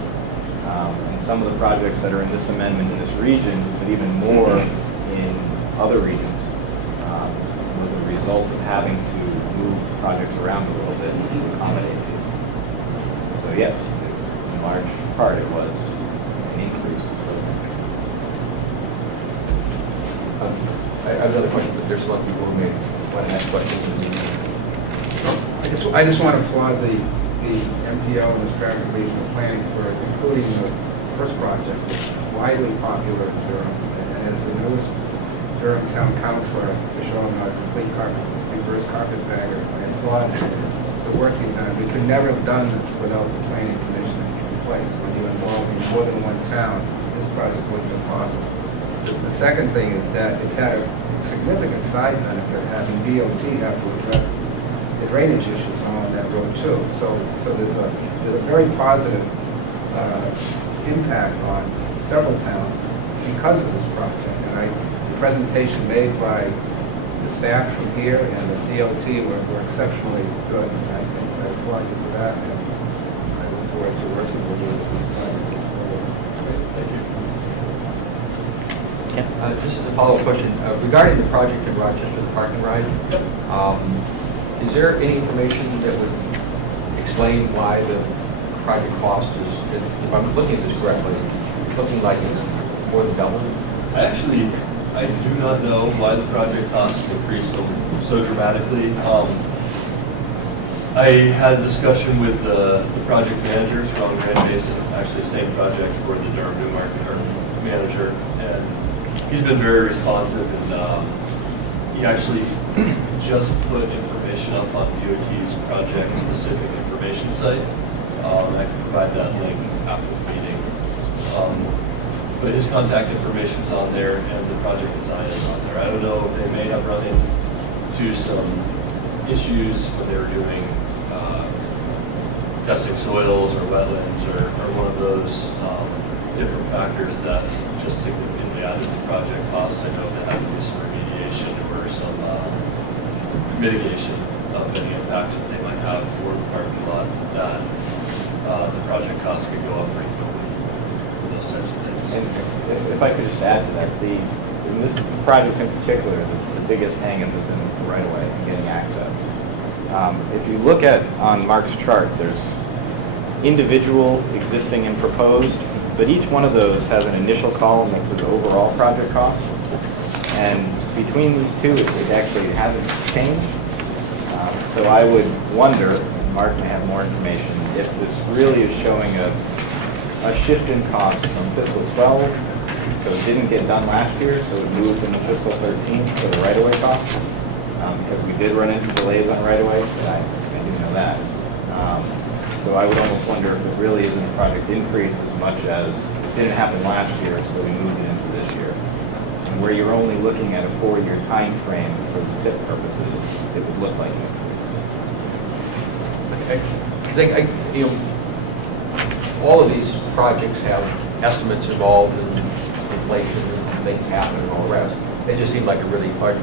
And some of the projects that are in this amendment in this region, but even more in other regions, was a result of having to move projects around a little bit to accommodate these. So yes, in large part it was an increase. I have another question, but there's a lot of people who may want to ask questions. I just want to applaud the MPO and the Strafford Regional Planning for including the first project, which is widely popular in Durham. And as the newest Durham Town Councilor, to show him a complete reverse carpetbagger, I applaud the work you've done. We could never have done this without the Planning Commission in place. When you involve in more than one town, this project wouldn't have been possible. The second thing is that it's had a significant side benefit having DOT have to address the drainage issues on that road too. So there's a very positive impact on several towns because of this project. And presentation made by the staff from here and the DOT were exceptionally good. And I think I applaud you for that, and I look forward to working with you as this plan moves forward. Thank you. Just as a follow-up question, regarding the project in Rochester, the parking ride, is there any information that would explain why the project cost is, if I'm looking at this correctly, looking like it's more than double? I do not know why the project costs increased so dramatically. I had a discussion with the project managers from Grand Basin, actually the same project for the Durham Newmarket manager, and he's been very responsive, and he actually just put information up on DOT's project-specific information site. I can provide that link after the meeting. But his contact information is on there, and the project design is on there. I don't know, they may have run into some issues when they were doing testing soils or wetlands or one of those different factors that just significantly added to project costs. I know there had to be some remediation or some mitigation of any impacts that they might have for the parking lot, that the project costs could go up pretty quickly for those types of things. And if I could just add to that, in this project in particular, the biggest hang-up has been the right-of-way and getting access. If you look at, on Mark's chart, there's individual, existing, and proposed, but each one of those has an initial column that says overall project cost. And between these two, it actually hasn't changed. So I would wonder, and Mark may have more information, if this really is showing a shift in cost from fiscal 12, so it didn't get done last year, so it moved into fiscal 13 for the right-of-way cost, because we did run into delays on right-of-way, and I do know that. So I would almost wonder if it really isn't a project increase as much as it didn't happen last year, so we moved it into this year. And where you're only looking at a 4-year time frame for the TIP purposes, it would look like an increase. Because all of these projects have estimates involved in inflation and things happen and all the rest. It just seemed like a really hard,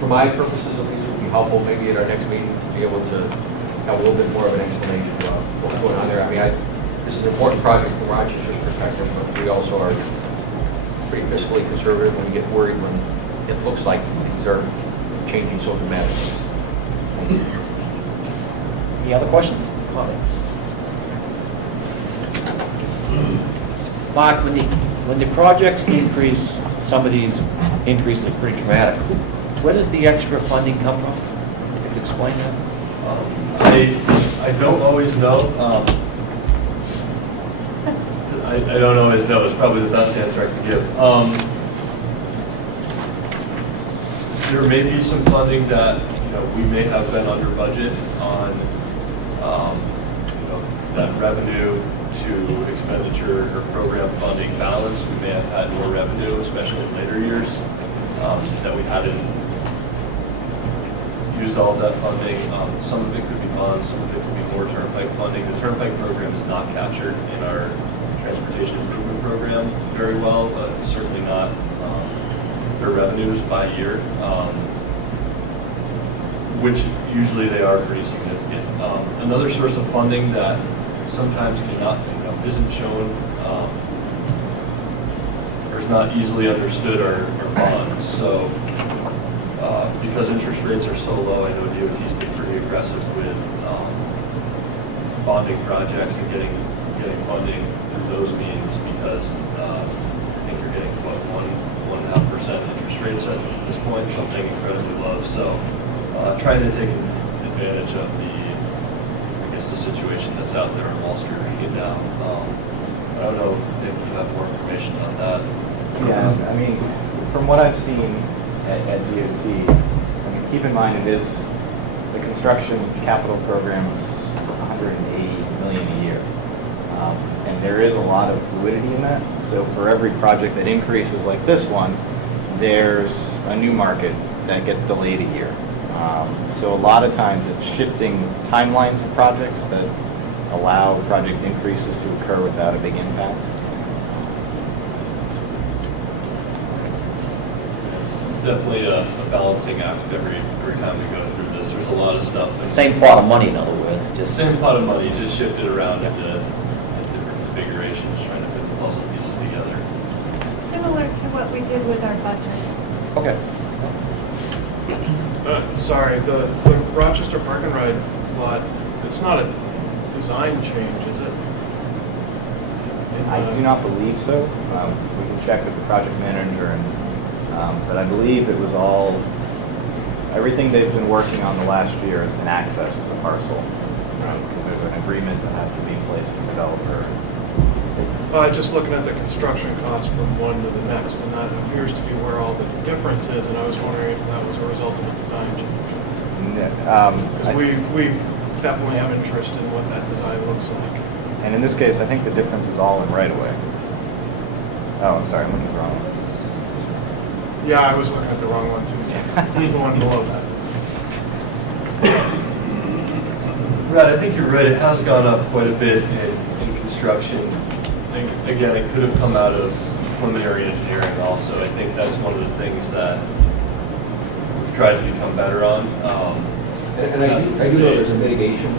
for my purposes at least, it would be helpful maybe at our next meeting to be able to have a little bit more of an explanation of what's going on there. I mean, this is an important project from Rochester's perspective, but we also are pretty fiscally conservative when we get worried when it looks like things are changing so dramatically. Any other questions, comments? Mark, when the projects increase, some of these increases are pretty dramatic. Where does the extra funding come from? If you could explain that. I don't always know. I don't always know. It's probably the best answer I can give. There may be some funding that we may have been under budget on that revenue to expenditure or program funding balance. We may have had more revenue, especially in later years, that we hadn't used all of that funding. Some of it could be bonds, some of it could be more turnpike funding. The turnpike program is not captured in our transportation improvement program very well, but certainly not their revenues by year, which usually they are pretty significant. Another source of funding that sometimes cannot, isn't shown or is not easily understood are bonds. So because interest rates are so low, I know DOT's been pretty aggressive with bonding projects and getting funding through those means, because I think you're getting, 1.5% interest rates at this point, something incredibly low. So trying to take advantage of the situation that's out there on Wall Street right now. I don't know if you have more information on that. Yeah, I mean, from what I've seen at DOT, I mean, keep in mind the construction capital program is $180 million a year. And there is a lot of fluidity in that. So for every project that increases like this one, there's a new market that gets delayed a year. So a lot of times it's shifting timelines of projects that allow project increases to occur without a big impact. definitely a balancing act every time we go through this. There's a lot of stuff. Same pot of money, in other words, just. Same pot of money, just shifted around into different configurations, trying to fit the puzzle pieces together. Similar to what we did with our budget. Okay. Sorry, the Rochester Park and Ride lot, it's not a design change, is it? I do not believe so. We can check with the project manager, but I believe it was all, everything they've been working on the last year has been access to the parcel. Because there's an agreement that has to be in place with the developer. Just looking at the construction costs from one to the next, and that appears to be where all the difference is, and I was wondering if that was a result of a design change. Because we definitely have interest in what that design looks like. And in this case, I think the difference is all in right-of-way. Oh, I'm sorry, I'm looking at the wrong one. Yeah, I was looking at the wrong one too. He's the one below that. Right, I think you're right. It has gone up quite a bit in construction. Again, it could have come out of preliminary engineering also. I think that's one of the things that we've tried to become better on. And I do know there's a mitigation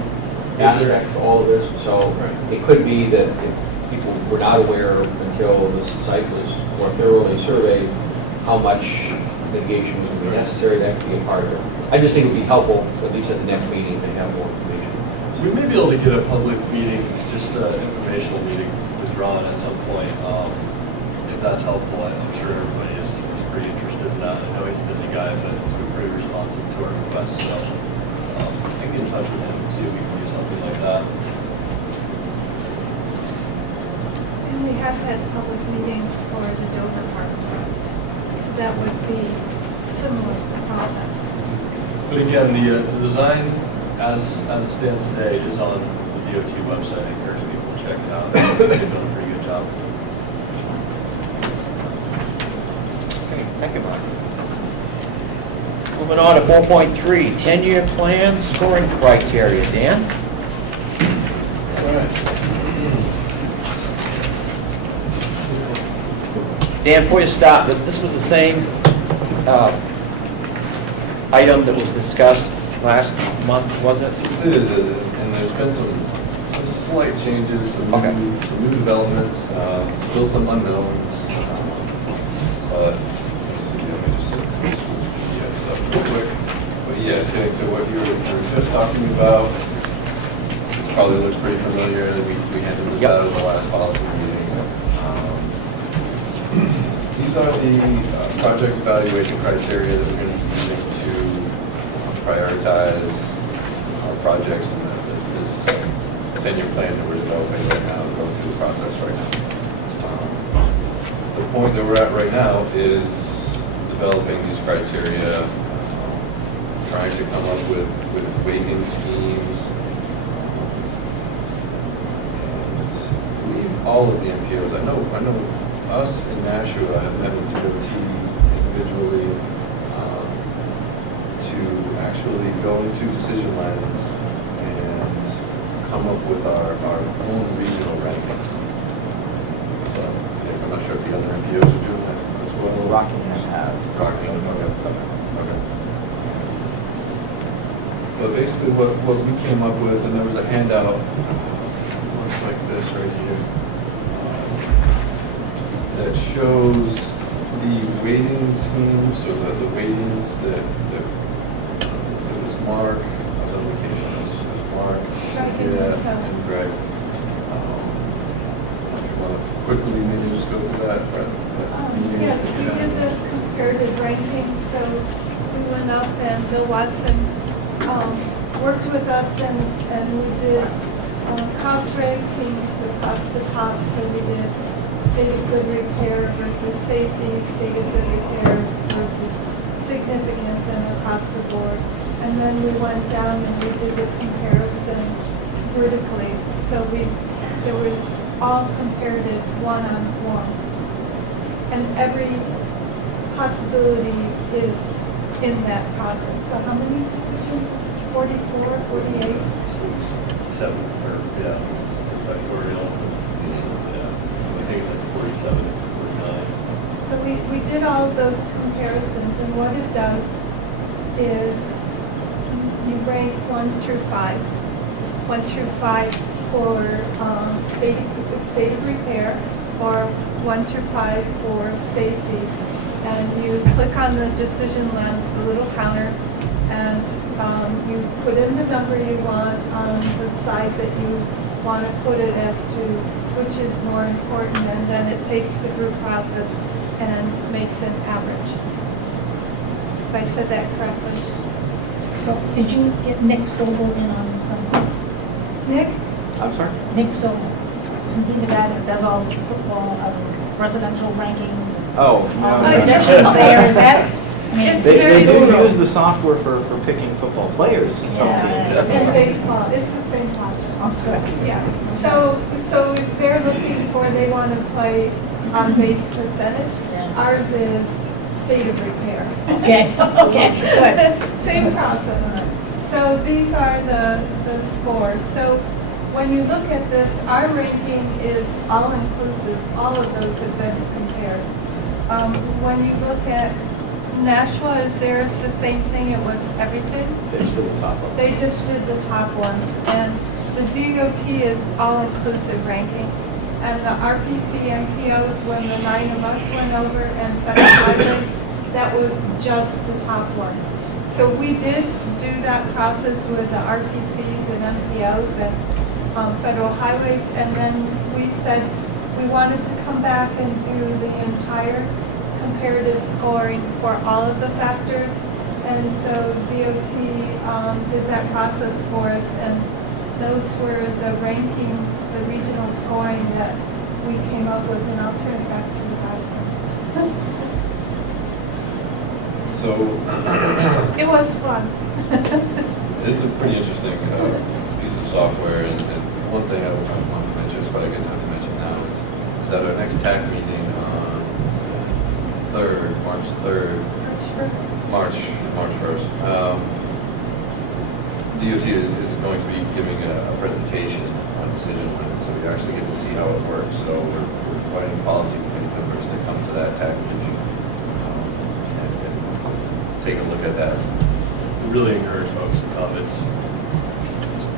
aspect to all of this, so it could be that if people were not aware until the site was more thoroughly surveyed how much mitigation was going to be necessary, that could be a part of it. I just think it would be helpful, at least at the next meeting, to have more information. We may be able to get a public meeting, just an informational meeting with Ron at some point, if that's helpful. I'm sure everybody is pretty interested in that. I know he's a busy guy, but he's been pretty responsive to our requests, so I can get in touch with him and see if we can do something like that. And we have had public meetings for the Dover Park. So that would be similar process. But again, the design, as it stands today, is on the DOT website. I encourage people to check it out. They've done a pretty good job. Okay, thank you, Mark. Moving on to 4.3, 10-year plan scoring criteria. Dan? Dan, before you start, this was the same item that was discussed last month, was it? This is, and there's been some slight changes, some new developments, still some unknowns. But let's see, let me just this up real quick. But yes, getting to what you were just talking about, this probably looks pretty familiar. We handled this out of the last policy meeting. These are the project evaluation criteria that we're going to be using to prioritize our projects and this 10-year plan that we're developing right now, going through the process right now. The point that we're at right now is developing these criteria, trying to come up with weighting schemes. And I believe all of the MPOs, I know us in Nashua have met with DOT individually to actually go into decision lines and come up with our own regional rankings. So I'm not sure if the other MPOs are doing that as well. Rockingham has. Rockingham, okay. But basically what we came up with, and there was a handout, looks like this right here, that shows the weighting scheme, so the weightings that so it was Mark, I was on vacation, it was Mark, Cynthia, and Greg. You want to quickly maybe just go through that? Yes, we did the comparative rankings, so we went up and Bill Watson worked with us and we did cost rankings across the top, so we did state of good repair versus safety, state of good repair versus significance, and across the board. And then we went down and we did the comparisons vertically. So there was all comparatives one-on-one. And every possibility is in that process. So how many decisions? 44, 48? 7, or yeah, factorial. I think it's like 47 and 49. So we we did all of those comparisons, and what it does is you rank 1 through 5. 1 through 5 for state of repair, or 1 through 5 for safety. And you click on the decision lens, the little counter, and you put in the number you want on the side that you want to put it as to which is more important, and then it takes the group process and makes an average. If I said that correctly. So did you get Nick Sobel in on this thing? Nick? I'm sorry? Nick Sobel. Isn't he the guy that does all the football, residential rankings? Oh, All no, the no. predictions there, is that? I mean, It's They very do good. use the software for picking football players. Yeah. And baseball, it's the same process. Oh, good. Yeah, so if they're looking for, they want to play on base percentage. Yeah. Ours is state of repair. Okay, okay, good. Same process. So these are the scores. So when you look at this, our ranking is all-inclusive. All of those have been compared. When you look at Nashua, is theirs the same thing? It was everything? They just did the top of it. They just did the top ones. And the DOT is all-inclusive ranking. And the RPC MPOs, when the 9 of us went over, and federal highways, that was just the top ones. So we did do that process with the RPCs and MPOs and federal highways, and then we said we wanted to come back and do the entire comparative scoring for all of the factors. And so DOT did that process for us, and those were the rankings, the regional scoring that we came up with, and I'll turn it back to you guys. So It was fun. this is a pretty interesting piece of software, and one thing I want to mention, it's probably a good time to mention now, is at our next TAC meeting on March 3rd, March 1st, DOT is going to be giving a presentation on decision limits, so we actually get to see how it works. So we're inviting policy committee members to come to that TAC meeting and take a look at that. We really encourage folks to come. It's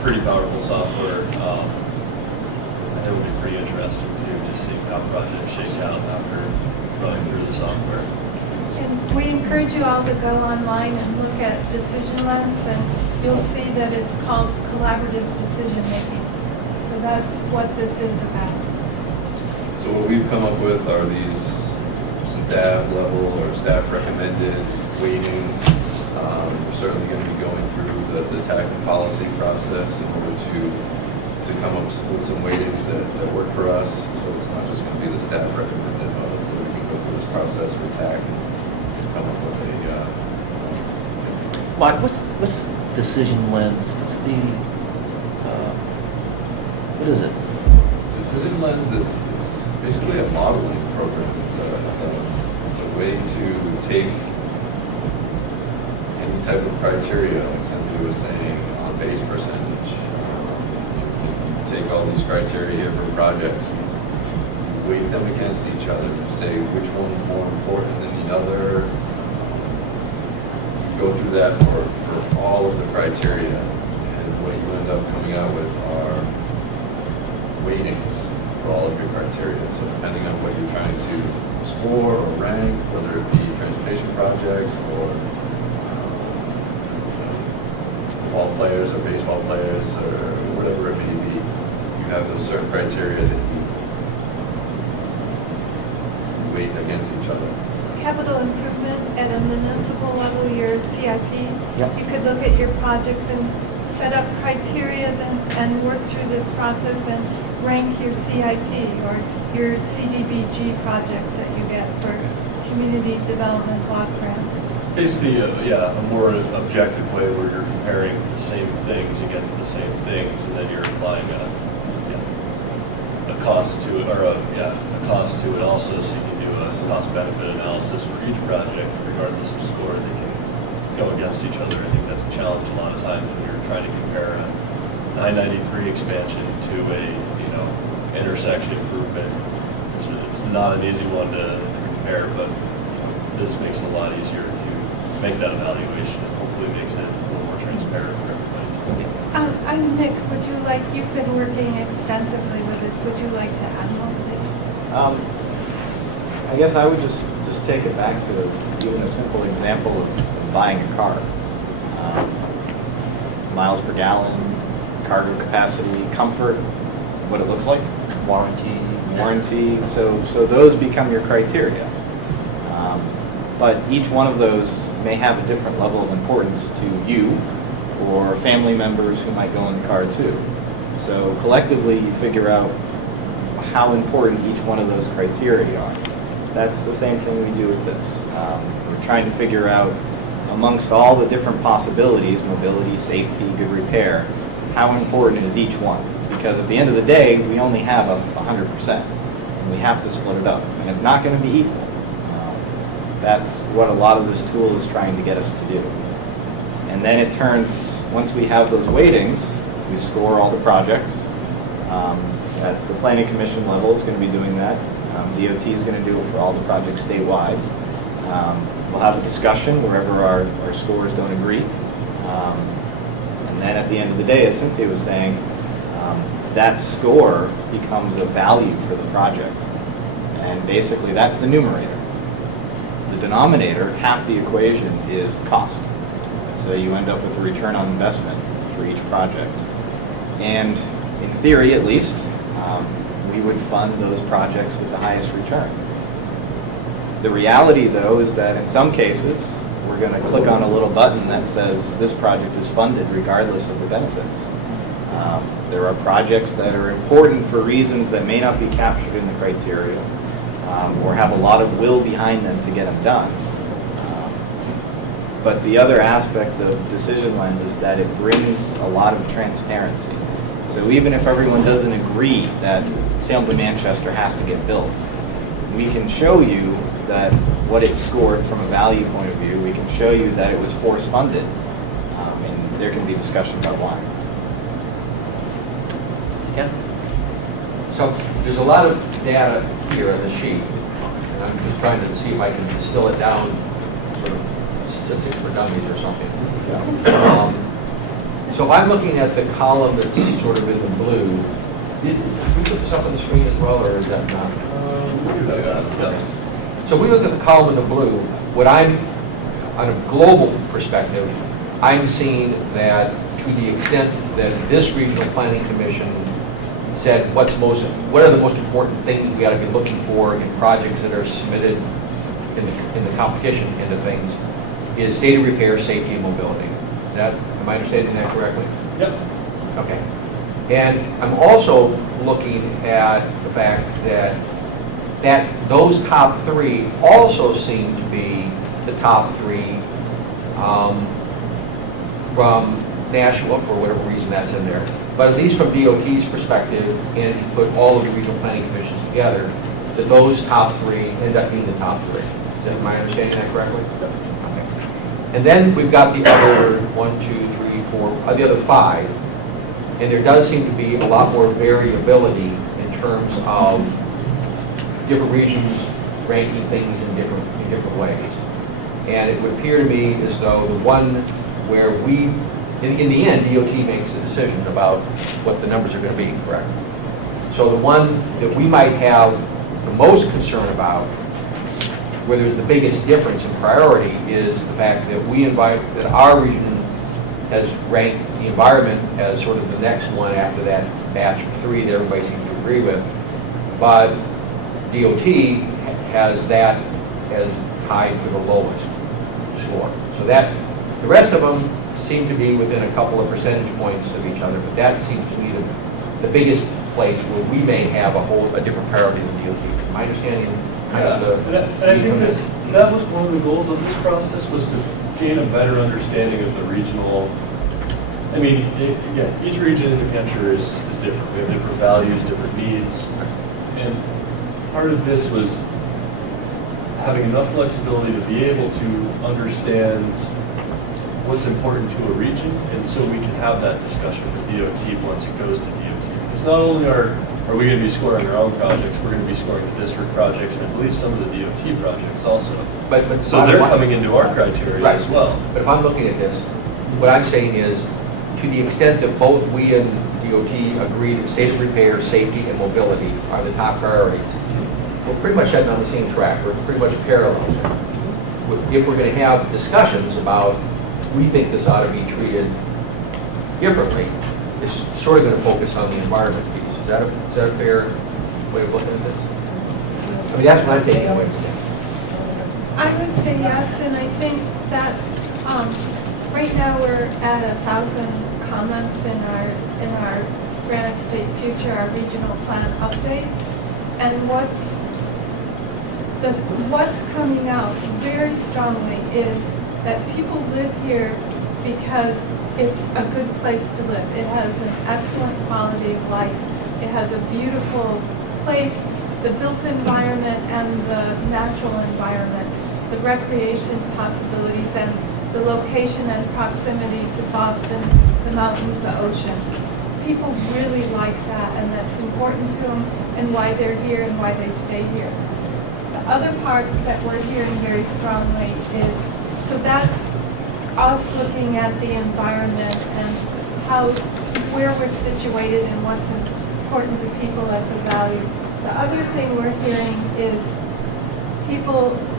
pretty powerful software. It will be pretty interesting too, just seeing how projects shake out after running through the software. And we encourage you all to go online and look at Decision Lens, and you'll see that it's called collaborative decision making. So that's what this is about. So what we've come up with are these staff level or staff recommended weightings. We're certainly going to be going through the TAC and policy process in order to come up with some weightings that work for us. So it's not just going to be the staff recommended, but we can go through this process with TAC and come up with a Mark, what's decision lens? It's the, what is it? Decision Lens is it's basically a modeling program. It's a way to take any type of criteria, like Cynthia was saying, on base percentage. You take all these criteria here for projects, you weight them against each other, you say which one's more important than the other. You go through that for all of the criteria, and what you end up coming out with are weightings for all of your criteria. So depending on what you're trying to score or rank, whether it be transportation projects or ball players or baseball players or whatever it may be, you have those certain criteria that you weight against each other. Capital improvement at a municipal level, your CIP. Yep. You could look at your projects and set up criterias and work through this process and rank your CIP or your CDBG projects that you get for community development block grant. It's basically a more objective way where you're comparing the same things against the same things, and then you're applying a cost to it, or a cost to it also, so you can do a cost-benefit analysis for each project, regardless of score. They can go against each other. I think that's a challenge a lot of times when you're trying to compare a 993 expansion to a intersection improvement. It's not an easy one to compare. repair, but this makes it a lot easier to make that evaluation and hopefully makes it a little more transparent for everybody. Nick, would you like, you've been working extensively with this, would you like to add more to this? I guess I would just take it back to even a simple example of buying a car. Miles per gallon, cargo capacity, comfort, what it looks like, warranty. So those become your criteria. But each one of those may have a different level of importance to you or family members who might go in the car too. So collectively, you figure out how important each one of those criteria are. That's the same thing we do with this. We're trying to figure out, amongst all the different possibilities, mobility, safety, good repair, how important is each one? Because at the end of the day, we only have 100%, and we have to split it up, and it's not going to be equal. That's what a lot of this tool is trying to get us to do. And then it turns, once we have those weightings, we score all the projects. At the Planning Commission level is going to be doing that. DOT is going to do it for all the projects statewide. We'll have a discussion wherever our scores don't agree. And then at the end of the day, as Cynthia was saying, that score becomes a value for the project. And basically, that's the numerator. The denominator, half the equation, is cost. So you end up with a return on investment for each project. And in theory, at least, we would fund those projects with the highest return. The reality, though, is that in some cases, we're going to click on a little button that says this project is funded regardless of the benefits. There are projects that are important for reasons that may not be captured in the criteria or have a lot of will behind them to get them done. But the other aspect of Decision Lens is that it brings a lot of transparency. So even if everyone doesn't agree that Salem to Manchester has to get built, we can show you that what it scored from a value point of view. We can show you that it was force funded, and there can be discussion about why. Yeah. So there's a lot of data here on the sheet, and I'm just trying to see if I can distill it down, sort of statistics for dummies or something. So if I'm looking at the column that's sort of in the blue, did we put this up on the screen as well, or is that not? So if we look at the column in the blue, what I'm, on a global perspective, I'm seeing that to the extent that this Regional Planning Commission said what are the most important things we ought to be looking for in projects that are submitted in the competition end of things, is state of repair, safety, and mobility. Am I understanding that correctly? Yep. Okay. And I'm also looking at the fact that those top three also seem to be the top three from national, for whatever reason that's in there. But at least from DOT's perspective, and if you put all of the regional planning commissions together, that those top three end up being the top three. Am I understanding that correctly? Okay. And then we've got the other 1, 2, 3, 4, the other 5, and there does seem to be a lot more variability in terms of different regions ranking things in different ways. And it would appear to me as though the one where we, in the end, DOT makes a decision about what the numbers are going to be, correct? So the one that we might have the most concern about, where there's the biggest difference in priority, is the fact that that our region has ranked the environment as sort of the next one after that batch of 3 that everybody seems to agree with. But DOT has that as tied for the lowest score. So that, the rest of them seem to be within a couple of percentage points of each other, but that seems to me the biggest place where we may have a different priority than DOT. My understanding kind of I think that was one of the goals of this process, was to gain a better understanding of the regional. I mean, each region in New Hampshire is different. We have different values, different needs, and part of this was having enough flexibility to be able to understand what's important to a region, and so we can have that discussion with DOT once it goes to DOT. It's not only our are we going to be scoring our own projects? We're going to be scoring the district projects, and I believe some of the DOT projects also. But So they're coming into our criteria Right. as well. But if I'm looking at this, what I'm saying is, to the extent that both we and DOT agree that state of repair, safety, and mobility are the top priorities, we're pretty much heading on the same track. We're pretty much parallel. If we're going to have discussions about, we think this ought to be treated differently, it's sort of going to focus on the environment piece. Is that a fair way of looking at this? I mean, that's what I'm taking away from this. I would say yes, and I think that right now we're at 1,000 comments in our Granite State Future, our regional plan update, and what's coming out very strongly is that people live here because it's a good place to live. It has an excellent quality of life. It has a beautiful place, the built environment and the natural environment, the recreation possibilities, and the location and proximity to Boston, the mountains, the ocean. People really like that, and that's important to them, and why they're here and why they stay here. The other part that we're hearing very strongly is, so that's us looking at the environment and where we're situated and what's important to people as a value. The other thing we're hearing is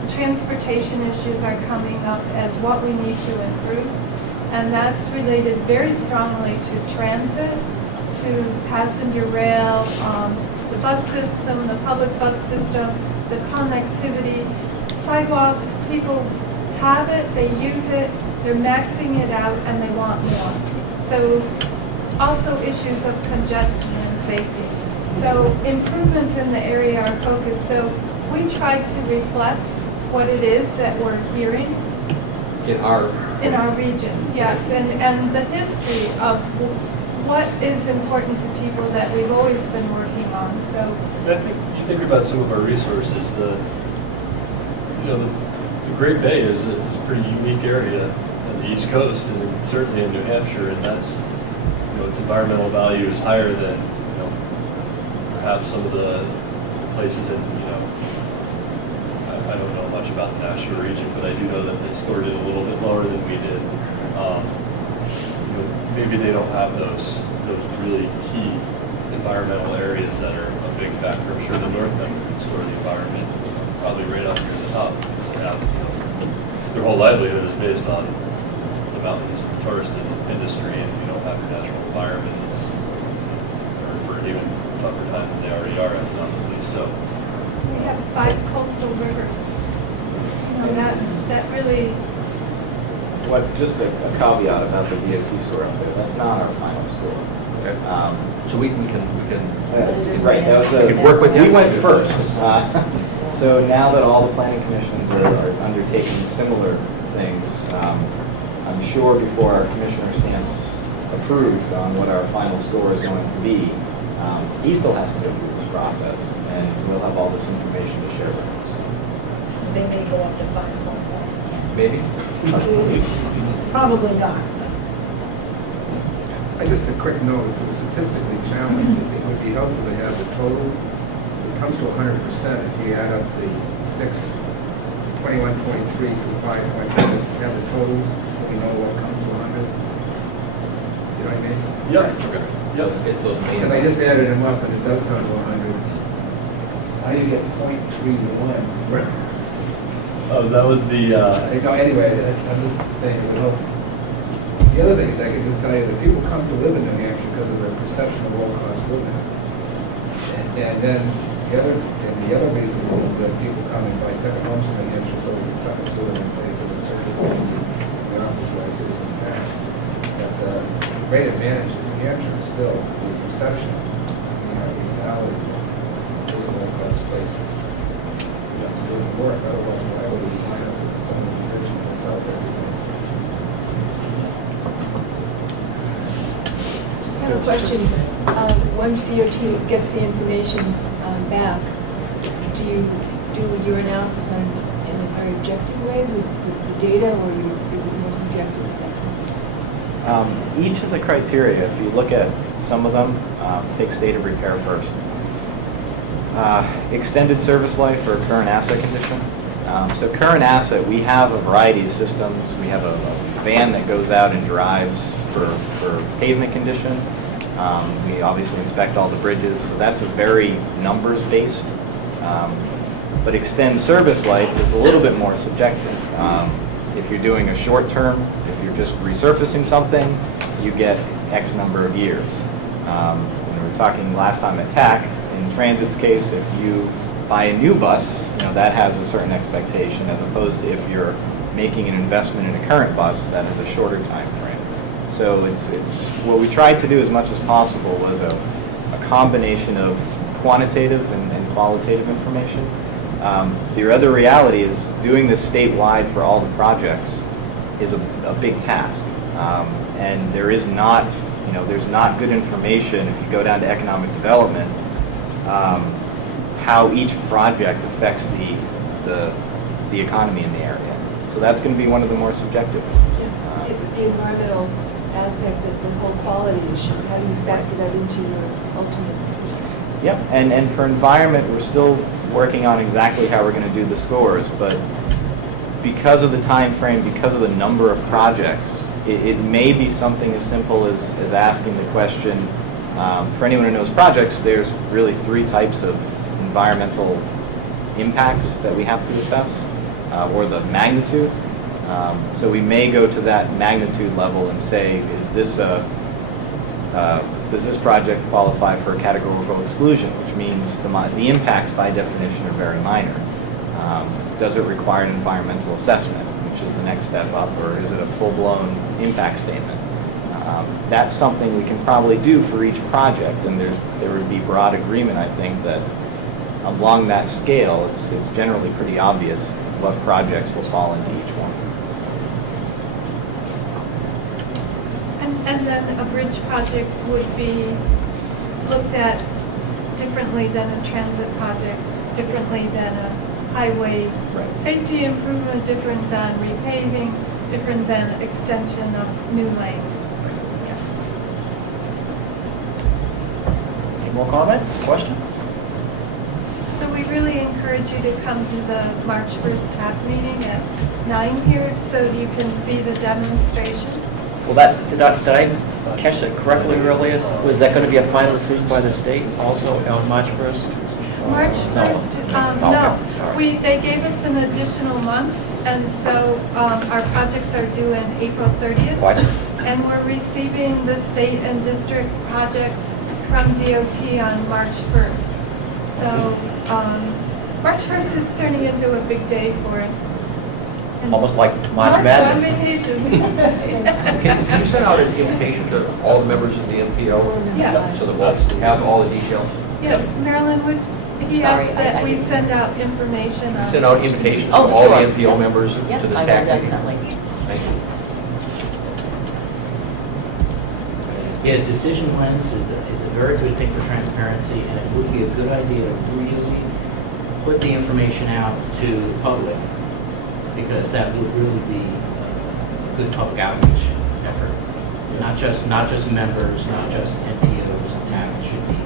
transportation issues are coming up as what we need to improve, and that's related very strongly to transit, to passenger rail, the bus system, the public bus system, the connectivity, sidewalks. People have it, they use it, they're maxing it out, and they want more. So also issues of congestion and safety. So improvements in the area are focused. So we try to reflect what it is that we're hearing In our region, yes, and the history of what is important to people that we've always been working on. So I think you think about some of our resources. The Great Bay is a pretty unique area on the East Coast, and certainly in New Hampshire, and that's its environmental value is higher than perhaps some of the places in I don't know much about the Nashua region, but I do know that they scored it a little bit lower than we did. Maybe they don't have those really key environmental areas that are a big factor. I'm sure the North End can score the environment probably right up near the top. Because they have, their whole livelihood is based on the mountains and the tourist industry, and you don't have your natural environment. It's for an even tougher time than they already are economically. So. we have 5 coastal rivers. That really. Just a caveat about the DOT store up there, that's not our final store. Okay. So we can Right, that was we can work with you. we went first. So now that all the planning commissions are undertaking similar things, I'm sure before our commissioner stamps approved on what our final store is going to be, he still has to go through this process, and we'll have all this information to share with us. They may go up to 5.4. maybe. Probably not. Just a quick note, if it was statistically challenged, it would be helpful to have the total. It comes to 100% if you add up the 21.3 through 5.4, have the totals, so we know what comes to 100. You know what I mean? Yep. Okay. Yep. It's those main. And I just added them up, and it does come to 100. How do you get 0.31? Oh, that was the. Anyway, I'm just saying, it would help. The other thing is, I can just tell you that people come to live in New Hampshire because of their perception of low-cost living. And then the other reason is that people come and buy second homes in New Hampshire, so we can talk to them and pay for the services and the office by citizens tax. But the great advantage in New Hampshire is still the perception, the reality of this low-cost place. You have to do the work, otherwise why would we line up with some of the region that's out there? I have a question. Once DOT gets the information back, do you do your analysis in a very objective way with the data, or is it more subjective? Each of the criteria, if you look at some of them, take state of repair first. Extended service life or current asset condition. So current asset, we have a variety of systems. We have a van that goes out and drives for pavement condition. We obviously inspect all the bridges, so that's a very numbers-based. But extend service life is a little bit more subjective. If you're doing a short term, if you're just resurfacing something, you get X number of years. We were talking last time at TAC, in Transit's case, if you buy a new bus, that has a certain expectation, as opposed to if you're making an investment in a current bus, that is a shorter time frame. So it's what we tried to do as much as possible was a combination of quantitative and qualitative information. The other reality is doing this statewide for all the projects is a big task. And there is not, there's not good information if you go down to economic development, how each project affects the economy in the area. So that's going to be one of the more subjective ones. The environmental aspect, the whole quality issue, how do you factor that into your ultimate decision? Yep, and for environment, we're still working on exactly how we're going to do the scores, but because of the time frame, because of the number of projects, it may be something as simple as asking the question, for anyone who knows projects, there's really 3 types of environmental impacts that we have to assess, or the magnitude. So we may go to that magnitude level and say, is this does this project qualify for a categorical exclusion, which means the impacts by definition are very minor. Does it require an environmental assessment, which is the next step up, or is it a full-blown impact statement? That's something we can probably do for each project, and there would be broad agreement, I think, that along that scale, it's generally pretty obvious what projects will fall into each one. And then a bridge project would be looked at differently than a transit project, differently than a highway safety improvement, different than repaving, different than extension of new lanes. Any more comments, questions? So we really encourage you to come to the March 1st TAP meeting at 9 here so you can see the demonstration. Well, did I catch that correctly earlier? Was that going to be a final decision by the state also on March 1st? March 1st, no. They gave us an additional month, and so our projects are due in April 30th. Why? And we're receiving the state and district projects from DOT on March 1st. So March 1st is turning into a big day for us. And Almost like March on Madness. vacation. Can you send out an invitation to all the members of the NPO? Yes. So that we'll have all the details? Yes, Marilyn, he asked that we send out information on. Send out invitations to Oh, all the sure. NPO members to Yep, this I will TAC meeting? definitely. Thank you. Yeah, decision lens is a very good thing for transparency, and it would be a good idea to really put the information out to the public, because that would really be a good public outreach effort. Not just members, not just NPOs and TAC, it should be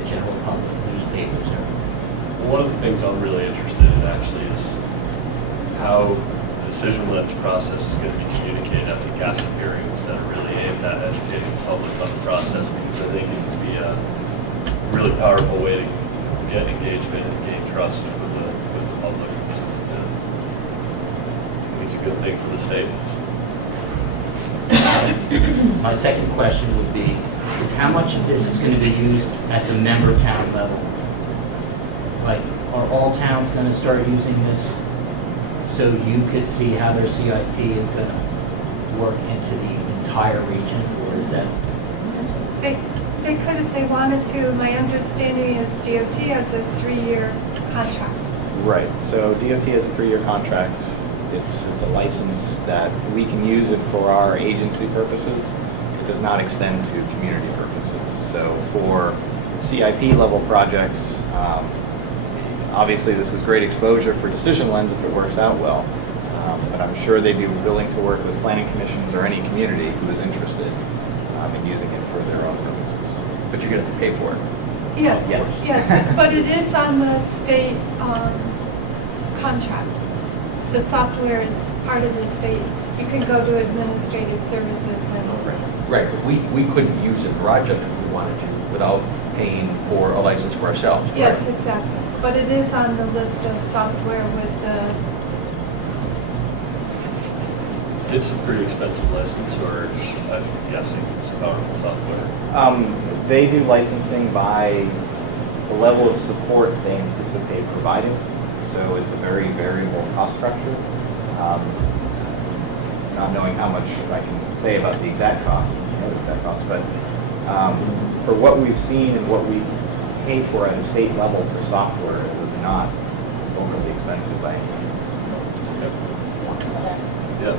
the general public, newspapers, everything. One of the things I'm really interested in actually is how the decision lens process is going to be communicated at the CASA hearings that are really aimed at educating the public on the process, because I think it would be a really powerful way to get engagement and gain trust with the public. It's a good thing for the state. My second question would be, is how much of this is going to be used at the member town level? Like, are all towns going to start using this so you could see how their CIP is going to work into the entire region, or is that? They could if they wanted to. My understanding is DOT has a 3-year contract. Right, so DOT has a 3-year contract. It's a license that we can use it for our agency purposes. It does not extend to community purposes. So for CIP level projects, obviously this is great exposure for decision lens if it works out well. But I'm sure they'd be willing to work with planning commissions or any community who is interested in using it for their own purposes. But you're going to have to pay for it. Yes, Yes. yes, but it is on the state contract. The software is part of the state. You can go to administrative services and. Right, but we couldn't use it in Rochester if we wanted to without paying for a license for ourselves. Yes, correct? exactly. But it is on the list of software with the, It's a pretty expensive license, or I'm guessing it's powerful software. They do licensing by the level of support they anticipate providing, so it's a very variable cost structure. Not knowing how much I can say about the exact cost, but for what we've seen and what we pay for at a state level for software, it was not overly expensive by any means. Yep.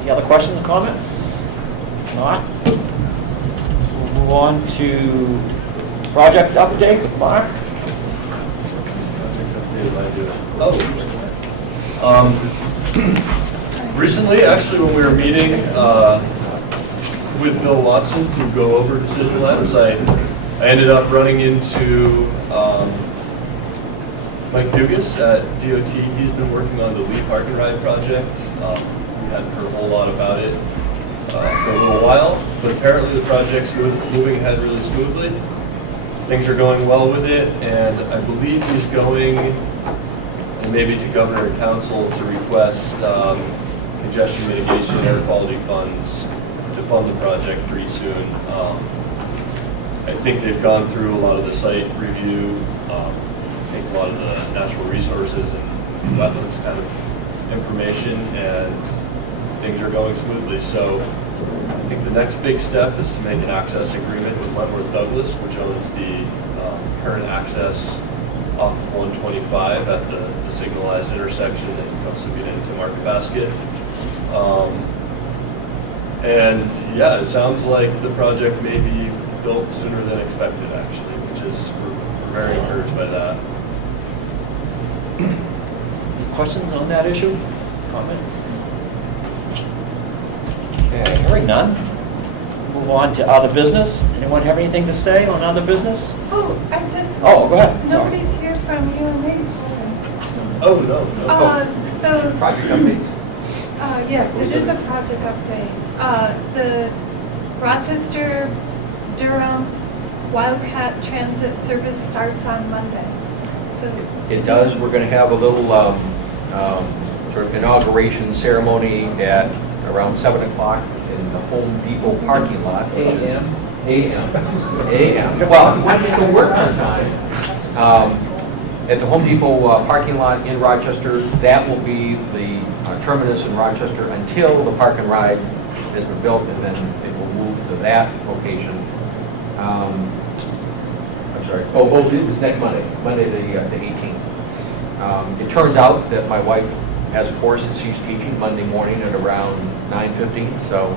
Any other questions or comments? Not? We'll move on to project update with Mark. Recently, actually, when we were meeting with Bill Watson to go over decision letters, I ended up running into Mike Dugas at DOT. He's been working on the Lee Park and Ride project. We hadn't heard a whole lot about it for a little while, but apparently the project's moving ahead really smoothly. Things are going well with it, and I believe he's going, and maybe to Governor and Council, to request congestion mitigation air quality funds to fund the project pretty soon. I think they've gone through a lot of the site review, I think a lot of the natural resources and wetlands kind of information, and things are going smoothly. So I think the next big step is to make an access agreement with Wentworth Douglas, which owns the current access off of 125 at the signalized intersection that comes to get into Market Basket. And yeah, it sounds like the project may be built sooner than expected, actually, which is, we're very encouraged by that. Any questions on that issue? Comments? Okay, hearing none. Move on to other business. Anyone have anything to say on other business? oh, I just. Oh, go ahead. Nobody's here from UMH. Oh, no. So. Project updates? Yes, it is a project update. The Rochester Durham Wildcat Transit Service starts on Monday. So It does. We're going to have a little sort of inauguration ceremony at around 7 o'clock in the Home Depot parking lot. A.M. Well, when people work on time, at the Home Depot parking lot in Rochester, that will be the terminus in Rochester until the park and ride has been built, and then it will move to that location. I'm sorry. Oh, it's next Monday, the 18th. It turns out that my wife has a course that she's teaching Monday morning at around 9:15, so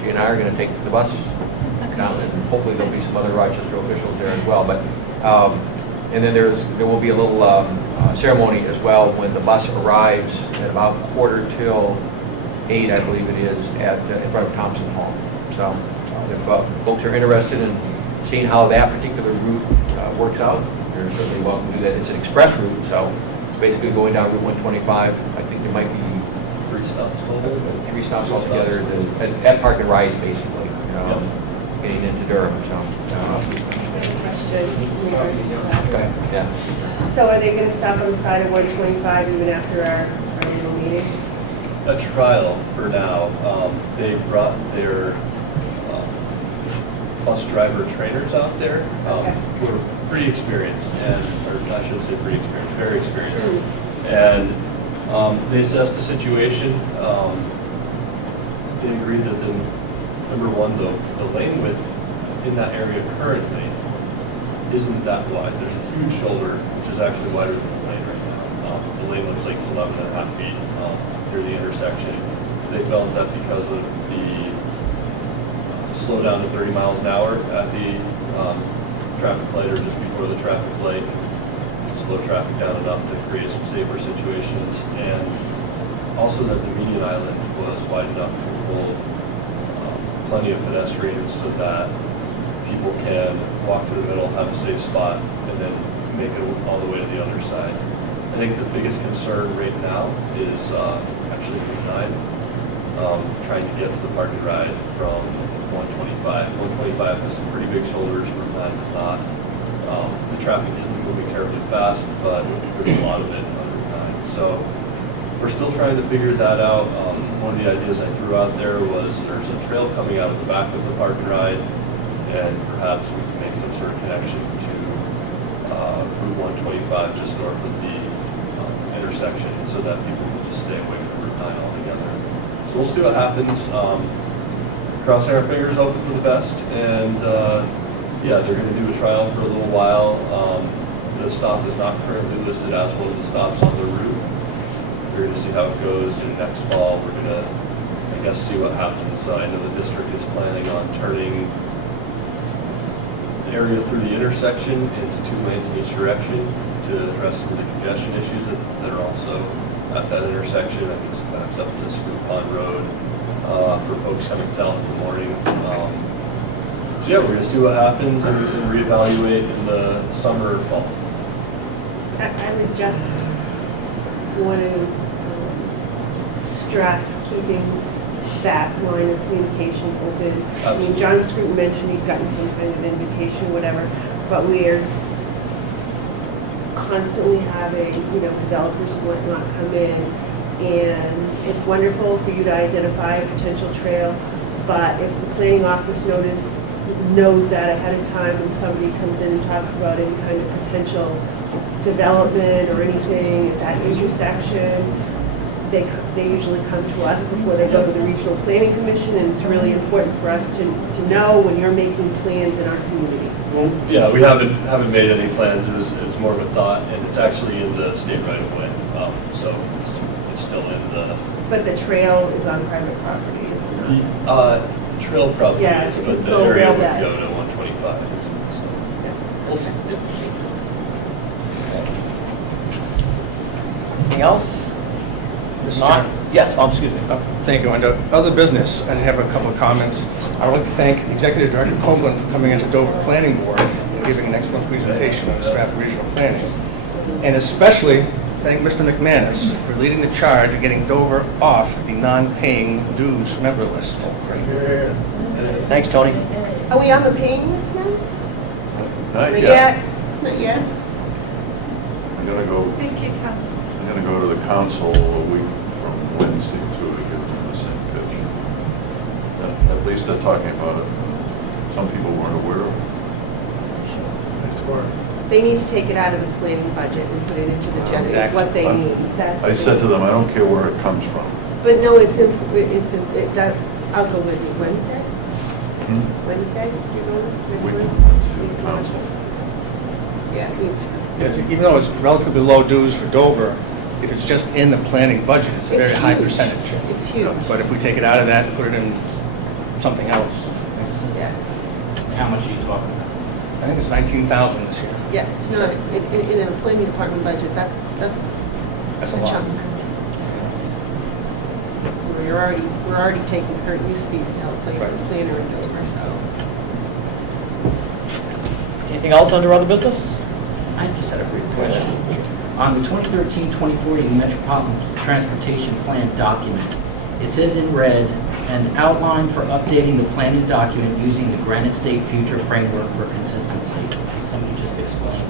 she and I are going to take the bus down, and hopefully there'll be some other Rochester officials there as well. But and then there will be a little ceremony as well when the bus arrives at about 7:45, I believe it is, in front of Thompson Hall. So if folks are interested in seeing how that particular route works out, you're certainly welcome to do that. It's an express route, so it's basically going down Route 125. I think there might be 3 stops total. 3 stops altogether at Park and Rise, basically, getting into Durham. So. Okay. Yeah. So are they going to stop on the side of 125 even after our annual meeting? A trial for now. They brought their bus driver trainers out there who are pretty experienced, or I shouldn't say pretty experienced, very experienced. And they assessed the situation. They agreed that number one, the lane width in that area currently isn't that wide. There's a huge shoulder, which is actually wider than the lane right now. The lane looks like it's 11.5 feet near the intersection. They felt that because of the slow down to 30 miles an hour at the traffic light or just before the traffic light, slow traffic down enough to create some safer situations, and also that the median island was wide enough to hold plenty of pedestrians so that people can walk to the middle, have a safe spot, and then make it all the way to the other side. I think the biggest concern right now is actually Route 9, trying to get to the park and ride from 125. 125 has some pretty big shoulders, Route 9 does not. The traffic isn't moving terribly fast, but there's a lot of it on Route 9. So we're still trying to figure that out. One of the ideas I threw out there was there's a trail coming out of the back of the park and ride, and perhaps we can make some sort of connection to Route 125 just north of the intersection so that people can just stay away from Route 9 altogether. So we'll see what happens. Crossing our fingers, hoping for the best, and yeah, they're going to do a trial for a little while. The stop is not currently listed as one of the stops on the route. We're going to see how it goes, and next fall we're going to, I guess, see what happens. I know the district is planning on turning the area through the intersection into 2 lanes in each direction to address some of the congestion issues that are also at that intersection. I think some backs up to Scoop Pond Road for folks coming south in the morning. So yeah, we're going to see what happens and reevaluate in the summer or fall. I would just want to stress keeping that line of communication open. Absolutely. I mean, John Scruton mentioned he'd gotten some kind of invitation or whatever, but we're constantly having, developers and whatnot come in, and it's wonderful for you to identify a potential trail, but if the planning office knows that ahead of time and somebody comes in and talks about any kind of potential development or anything at that intersection, they usually come to us before they go to the Regional Planning Commission, and it's really important for us to know when you're making plans in our community. Well, yeah, we haven't made any plans. It was more of a thought, and it's actually in the state right of way, so it's still in the. But the trail is on private property, isn't it? The trail probably Yeah, is, it's but the so area well would back. go to 125. Isn't it? So we'll see. Anything else? Mr. Not? Chairman. Yes, excuse me. Thank you. Under other business, I have a couple of comments. I would like to thank Executive Director Copeland for coming into Dover Planning Board and giving an excellent presentation on Strafford Regional Planning. And especially thank Mr. McManus for leading the charge of getting Dover off the non-paying dues member list. Thanks, Tony. Are we on the paying list now? Not Not yet. yet? Not yet? I'm gonna go, Thank you, Tom. I'm gonna go to the council a week from Wednesday too, to get them the same picture. At least they're talking about it. Some people weren't aware of it. They need to take it out of the planning budget and put it into the general, is what they need. That's I said to them, I don't care where it comes from. But no, I'll go with you. Wednesday? Wednesday? You go next Week Wednesday? from the council. Yeah, it needs to come. Yes, even though it's relatively low dues for Dover, if it's just in the planning budget, it's a It's very high huge. percentage. It's huge. But if we take it out of that and put it in something else, Yeah. How much are you talking about? I think it's 19,000 this year. Yeah, it's not, in a planning department budget, that's That's a a lot. chunk. We're already taking Kurt Usby's help, like the Right. planner in Dover, so. Anything else under other business? I just had a brief question. On the 2013-2040 Metropolitan Transportation Plan document, it says in red, an outline for updating the planning document using the Granite State Future Framework for Consistency. Can somebody just explain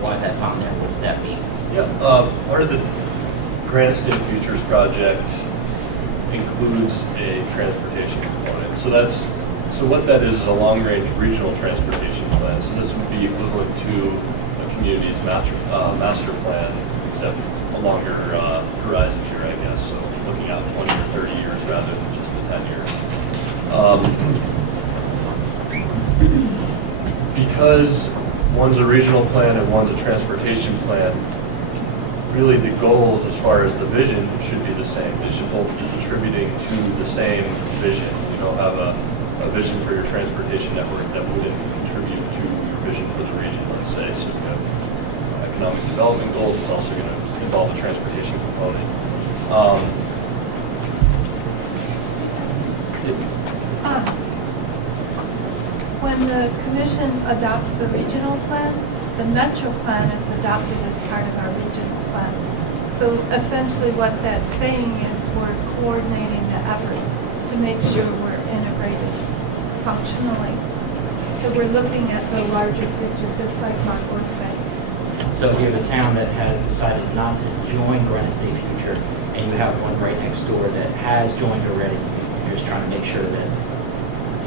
why that's on there? What does that mean? Yeah, part of the Granite State Futures project includes a transportation component. So what that is a long-range regional transportation plan. So this would be equivalent to a community's master plan, except a longer horizon here, I guess. So looking out 20 or 30 years rather than just the 10 years. Because one's a regional plan and one's a transportation plan, really the goals as far as the vision should be the same. They should both be contributing to the same vision. You don't have a vision for your transportation network that wouldn't contribute to your vision for the region, let's say. So you have economic development goals, it's also going to involve a transportation component. the commission adopts the regional plan, the metro plan is adopted as part of our regional plan. So essentially what that's saying is we're coordinating the efforts to make sure we're integrated functionally. So we're looking at the larger picture, just like Mark was saying. So if you have a town that has decided not to join Granite State Future, and you have one right next door that has joined already, you're just trying to make sure that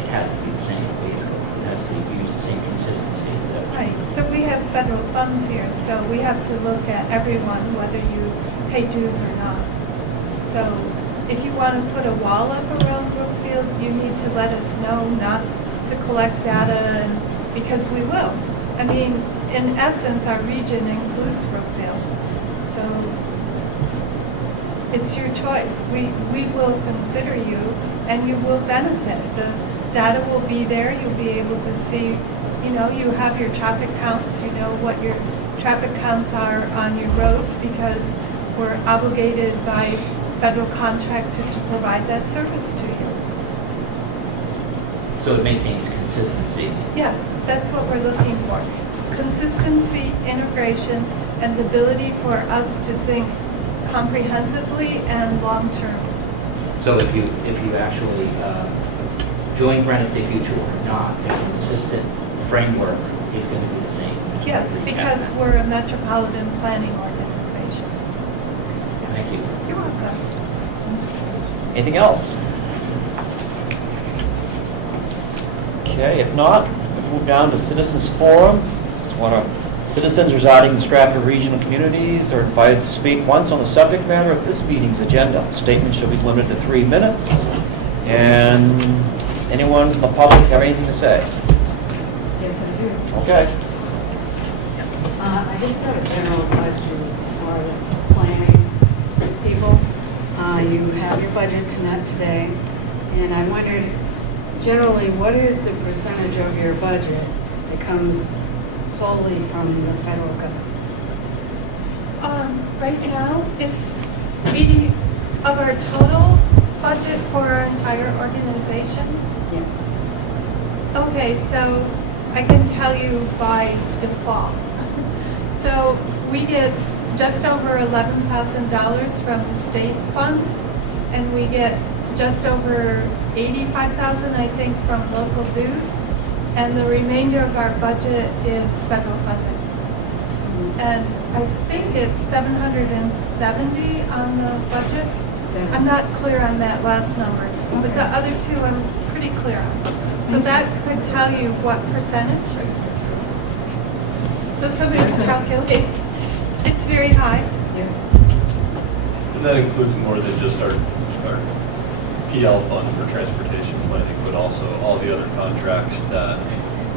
it has to be the same, basically. It has to use the same consistency. Is that Right, so we have federal funds here, so we have to look at everyone, whether you pay dues or not. So if you want to put a wall up around Brookfield, you need to let us know not to collect data, and because we will. I mean, in essence, our region includes Brookfield. So it's your choice. We will consider you, and you will benefit. The data will be there. You'll be able to see, you know, you have your traffic counts. You know what your traffic counts are on your roads because we're obligated by federal contract to provide that service to you. So it maintains consistency. Yes, that's what we're looking for. Consistency, integration, and the ability for us to think comprehensively and long-term. So if you actually join Granite State Future or not, the consistent framework is going to be the same. Yes, because we're a metropolitan planning organization. Thank you. You're welcome. Anything else? Okay, if not, we'll move down to Citizens Forum. Citizens residing in Strafford Regional Communities are invited to speak once on the subject matter of this meeting's agenda. Statements shall be limited to 3 minutes. And anyone from the public have anything to say? Yes, I do. Okay. I just have a general question for the planning people. You have your budget today, and I wondered, generally, what is the percentage of your budget that comes solely from the federal government? Right now, it's of our total budget for our entire organization. Yes. Okay, so I can tell you by default. So we get just over $11,000 from the state funds, and we get just over $85,000, I think, from local dues, and the remainder of our budget is federal funding. And I think it's 770 on the budget. I'm not clear on that last number, but the other two I'm pretty clear on. So that could tell you what percentage. So somebody's calculating. It's very high. And that includes more than just our PL fund for transportation planning, but also all the other contracts that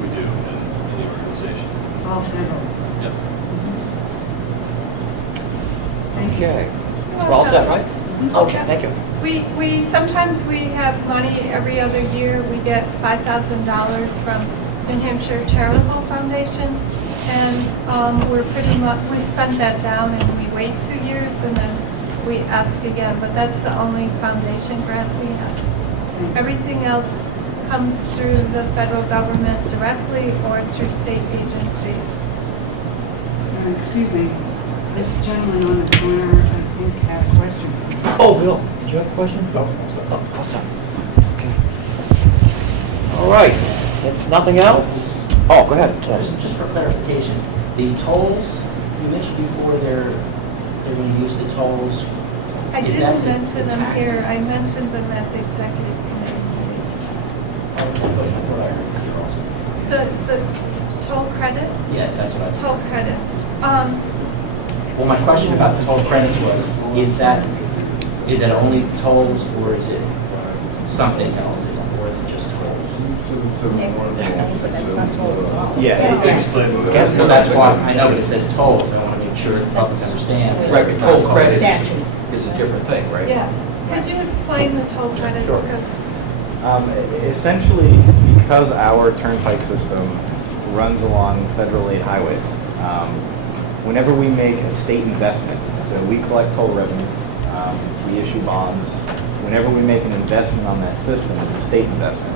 we do in the organization. It's all federal. Yep. Okay. We're all set, right? Okay, thank you. We sometimes we have money every other year. We get $5,000 from New Hampshire Charitable Foundation, and we're pretty much we spend that down and we wait 2 years and then we ask again. But that's the only foundation grant we have. Everything else comes through the federal government directly or through state agencies. Excuse me, this gentleman on the corner, I think, has a question. Oh, Bill, did you have a question? No. Oh, sorry. Okay. All right. If nothing else? Oh, go ahead. Just for clarification, the tolls, you mentioned before they're going to use the tolls. I Is didn't that mention the them here. taxes? I mentioned them at the executive committee meeting. I thought I heard you also. The toll credits? Yes, that's what I thought. Toll credits. Well, my question about the toll credits was, is that only tolls or is it something else? Is it more than just tolls? Yeah, Yes, no, that's why, I know, but it says tolls. I want to make sure the public understands. that Right, it's but not toll tolls. credit is a different thing, right? Yeah. Could you explain the toll credits? Sure. 'Cause Essentially, because our turnpike system runs along federal aid highways, whenever we make a state investment, so we collect toll revenue, we issue bonds, whenever we make an investment on that system, it's a state investment.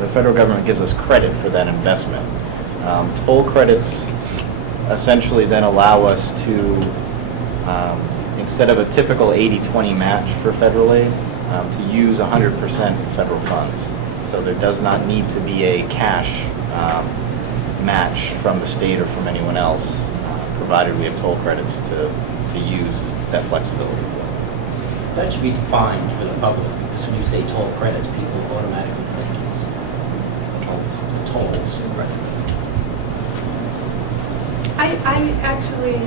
the federal government gives us credit for that investment. Toll credits essentially then allow us to, instead of a typical 80-20 match for federal aid, to use 100% federal funds. So there does not need to be a cash match from the state or from anyone else, provided we have toll credits to use that flexibility. That should be defined for the public, because when you say toll credits, people automatically think it's the tolls. I actually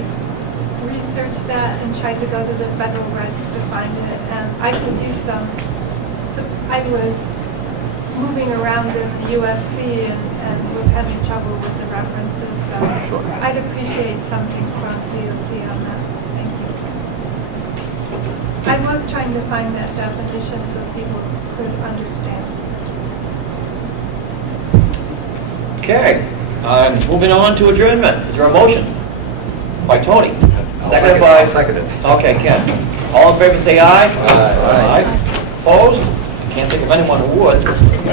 researched that and tried to go to the federal regs to find it, and I could use some. So I was moving around in the USC and was having trouble with the references, so I'd appreciate something from DOT on that. Thank you. I was trying to find that definition so people could understand. Okay, moving on to adjournment. Is there a motion? By Tony. Seconded by... I'll second it. Okay, Ken. All in favor, say aye. Aye. Opposed? Can't think of anyone who would.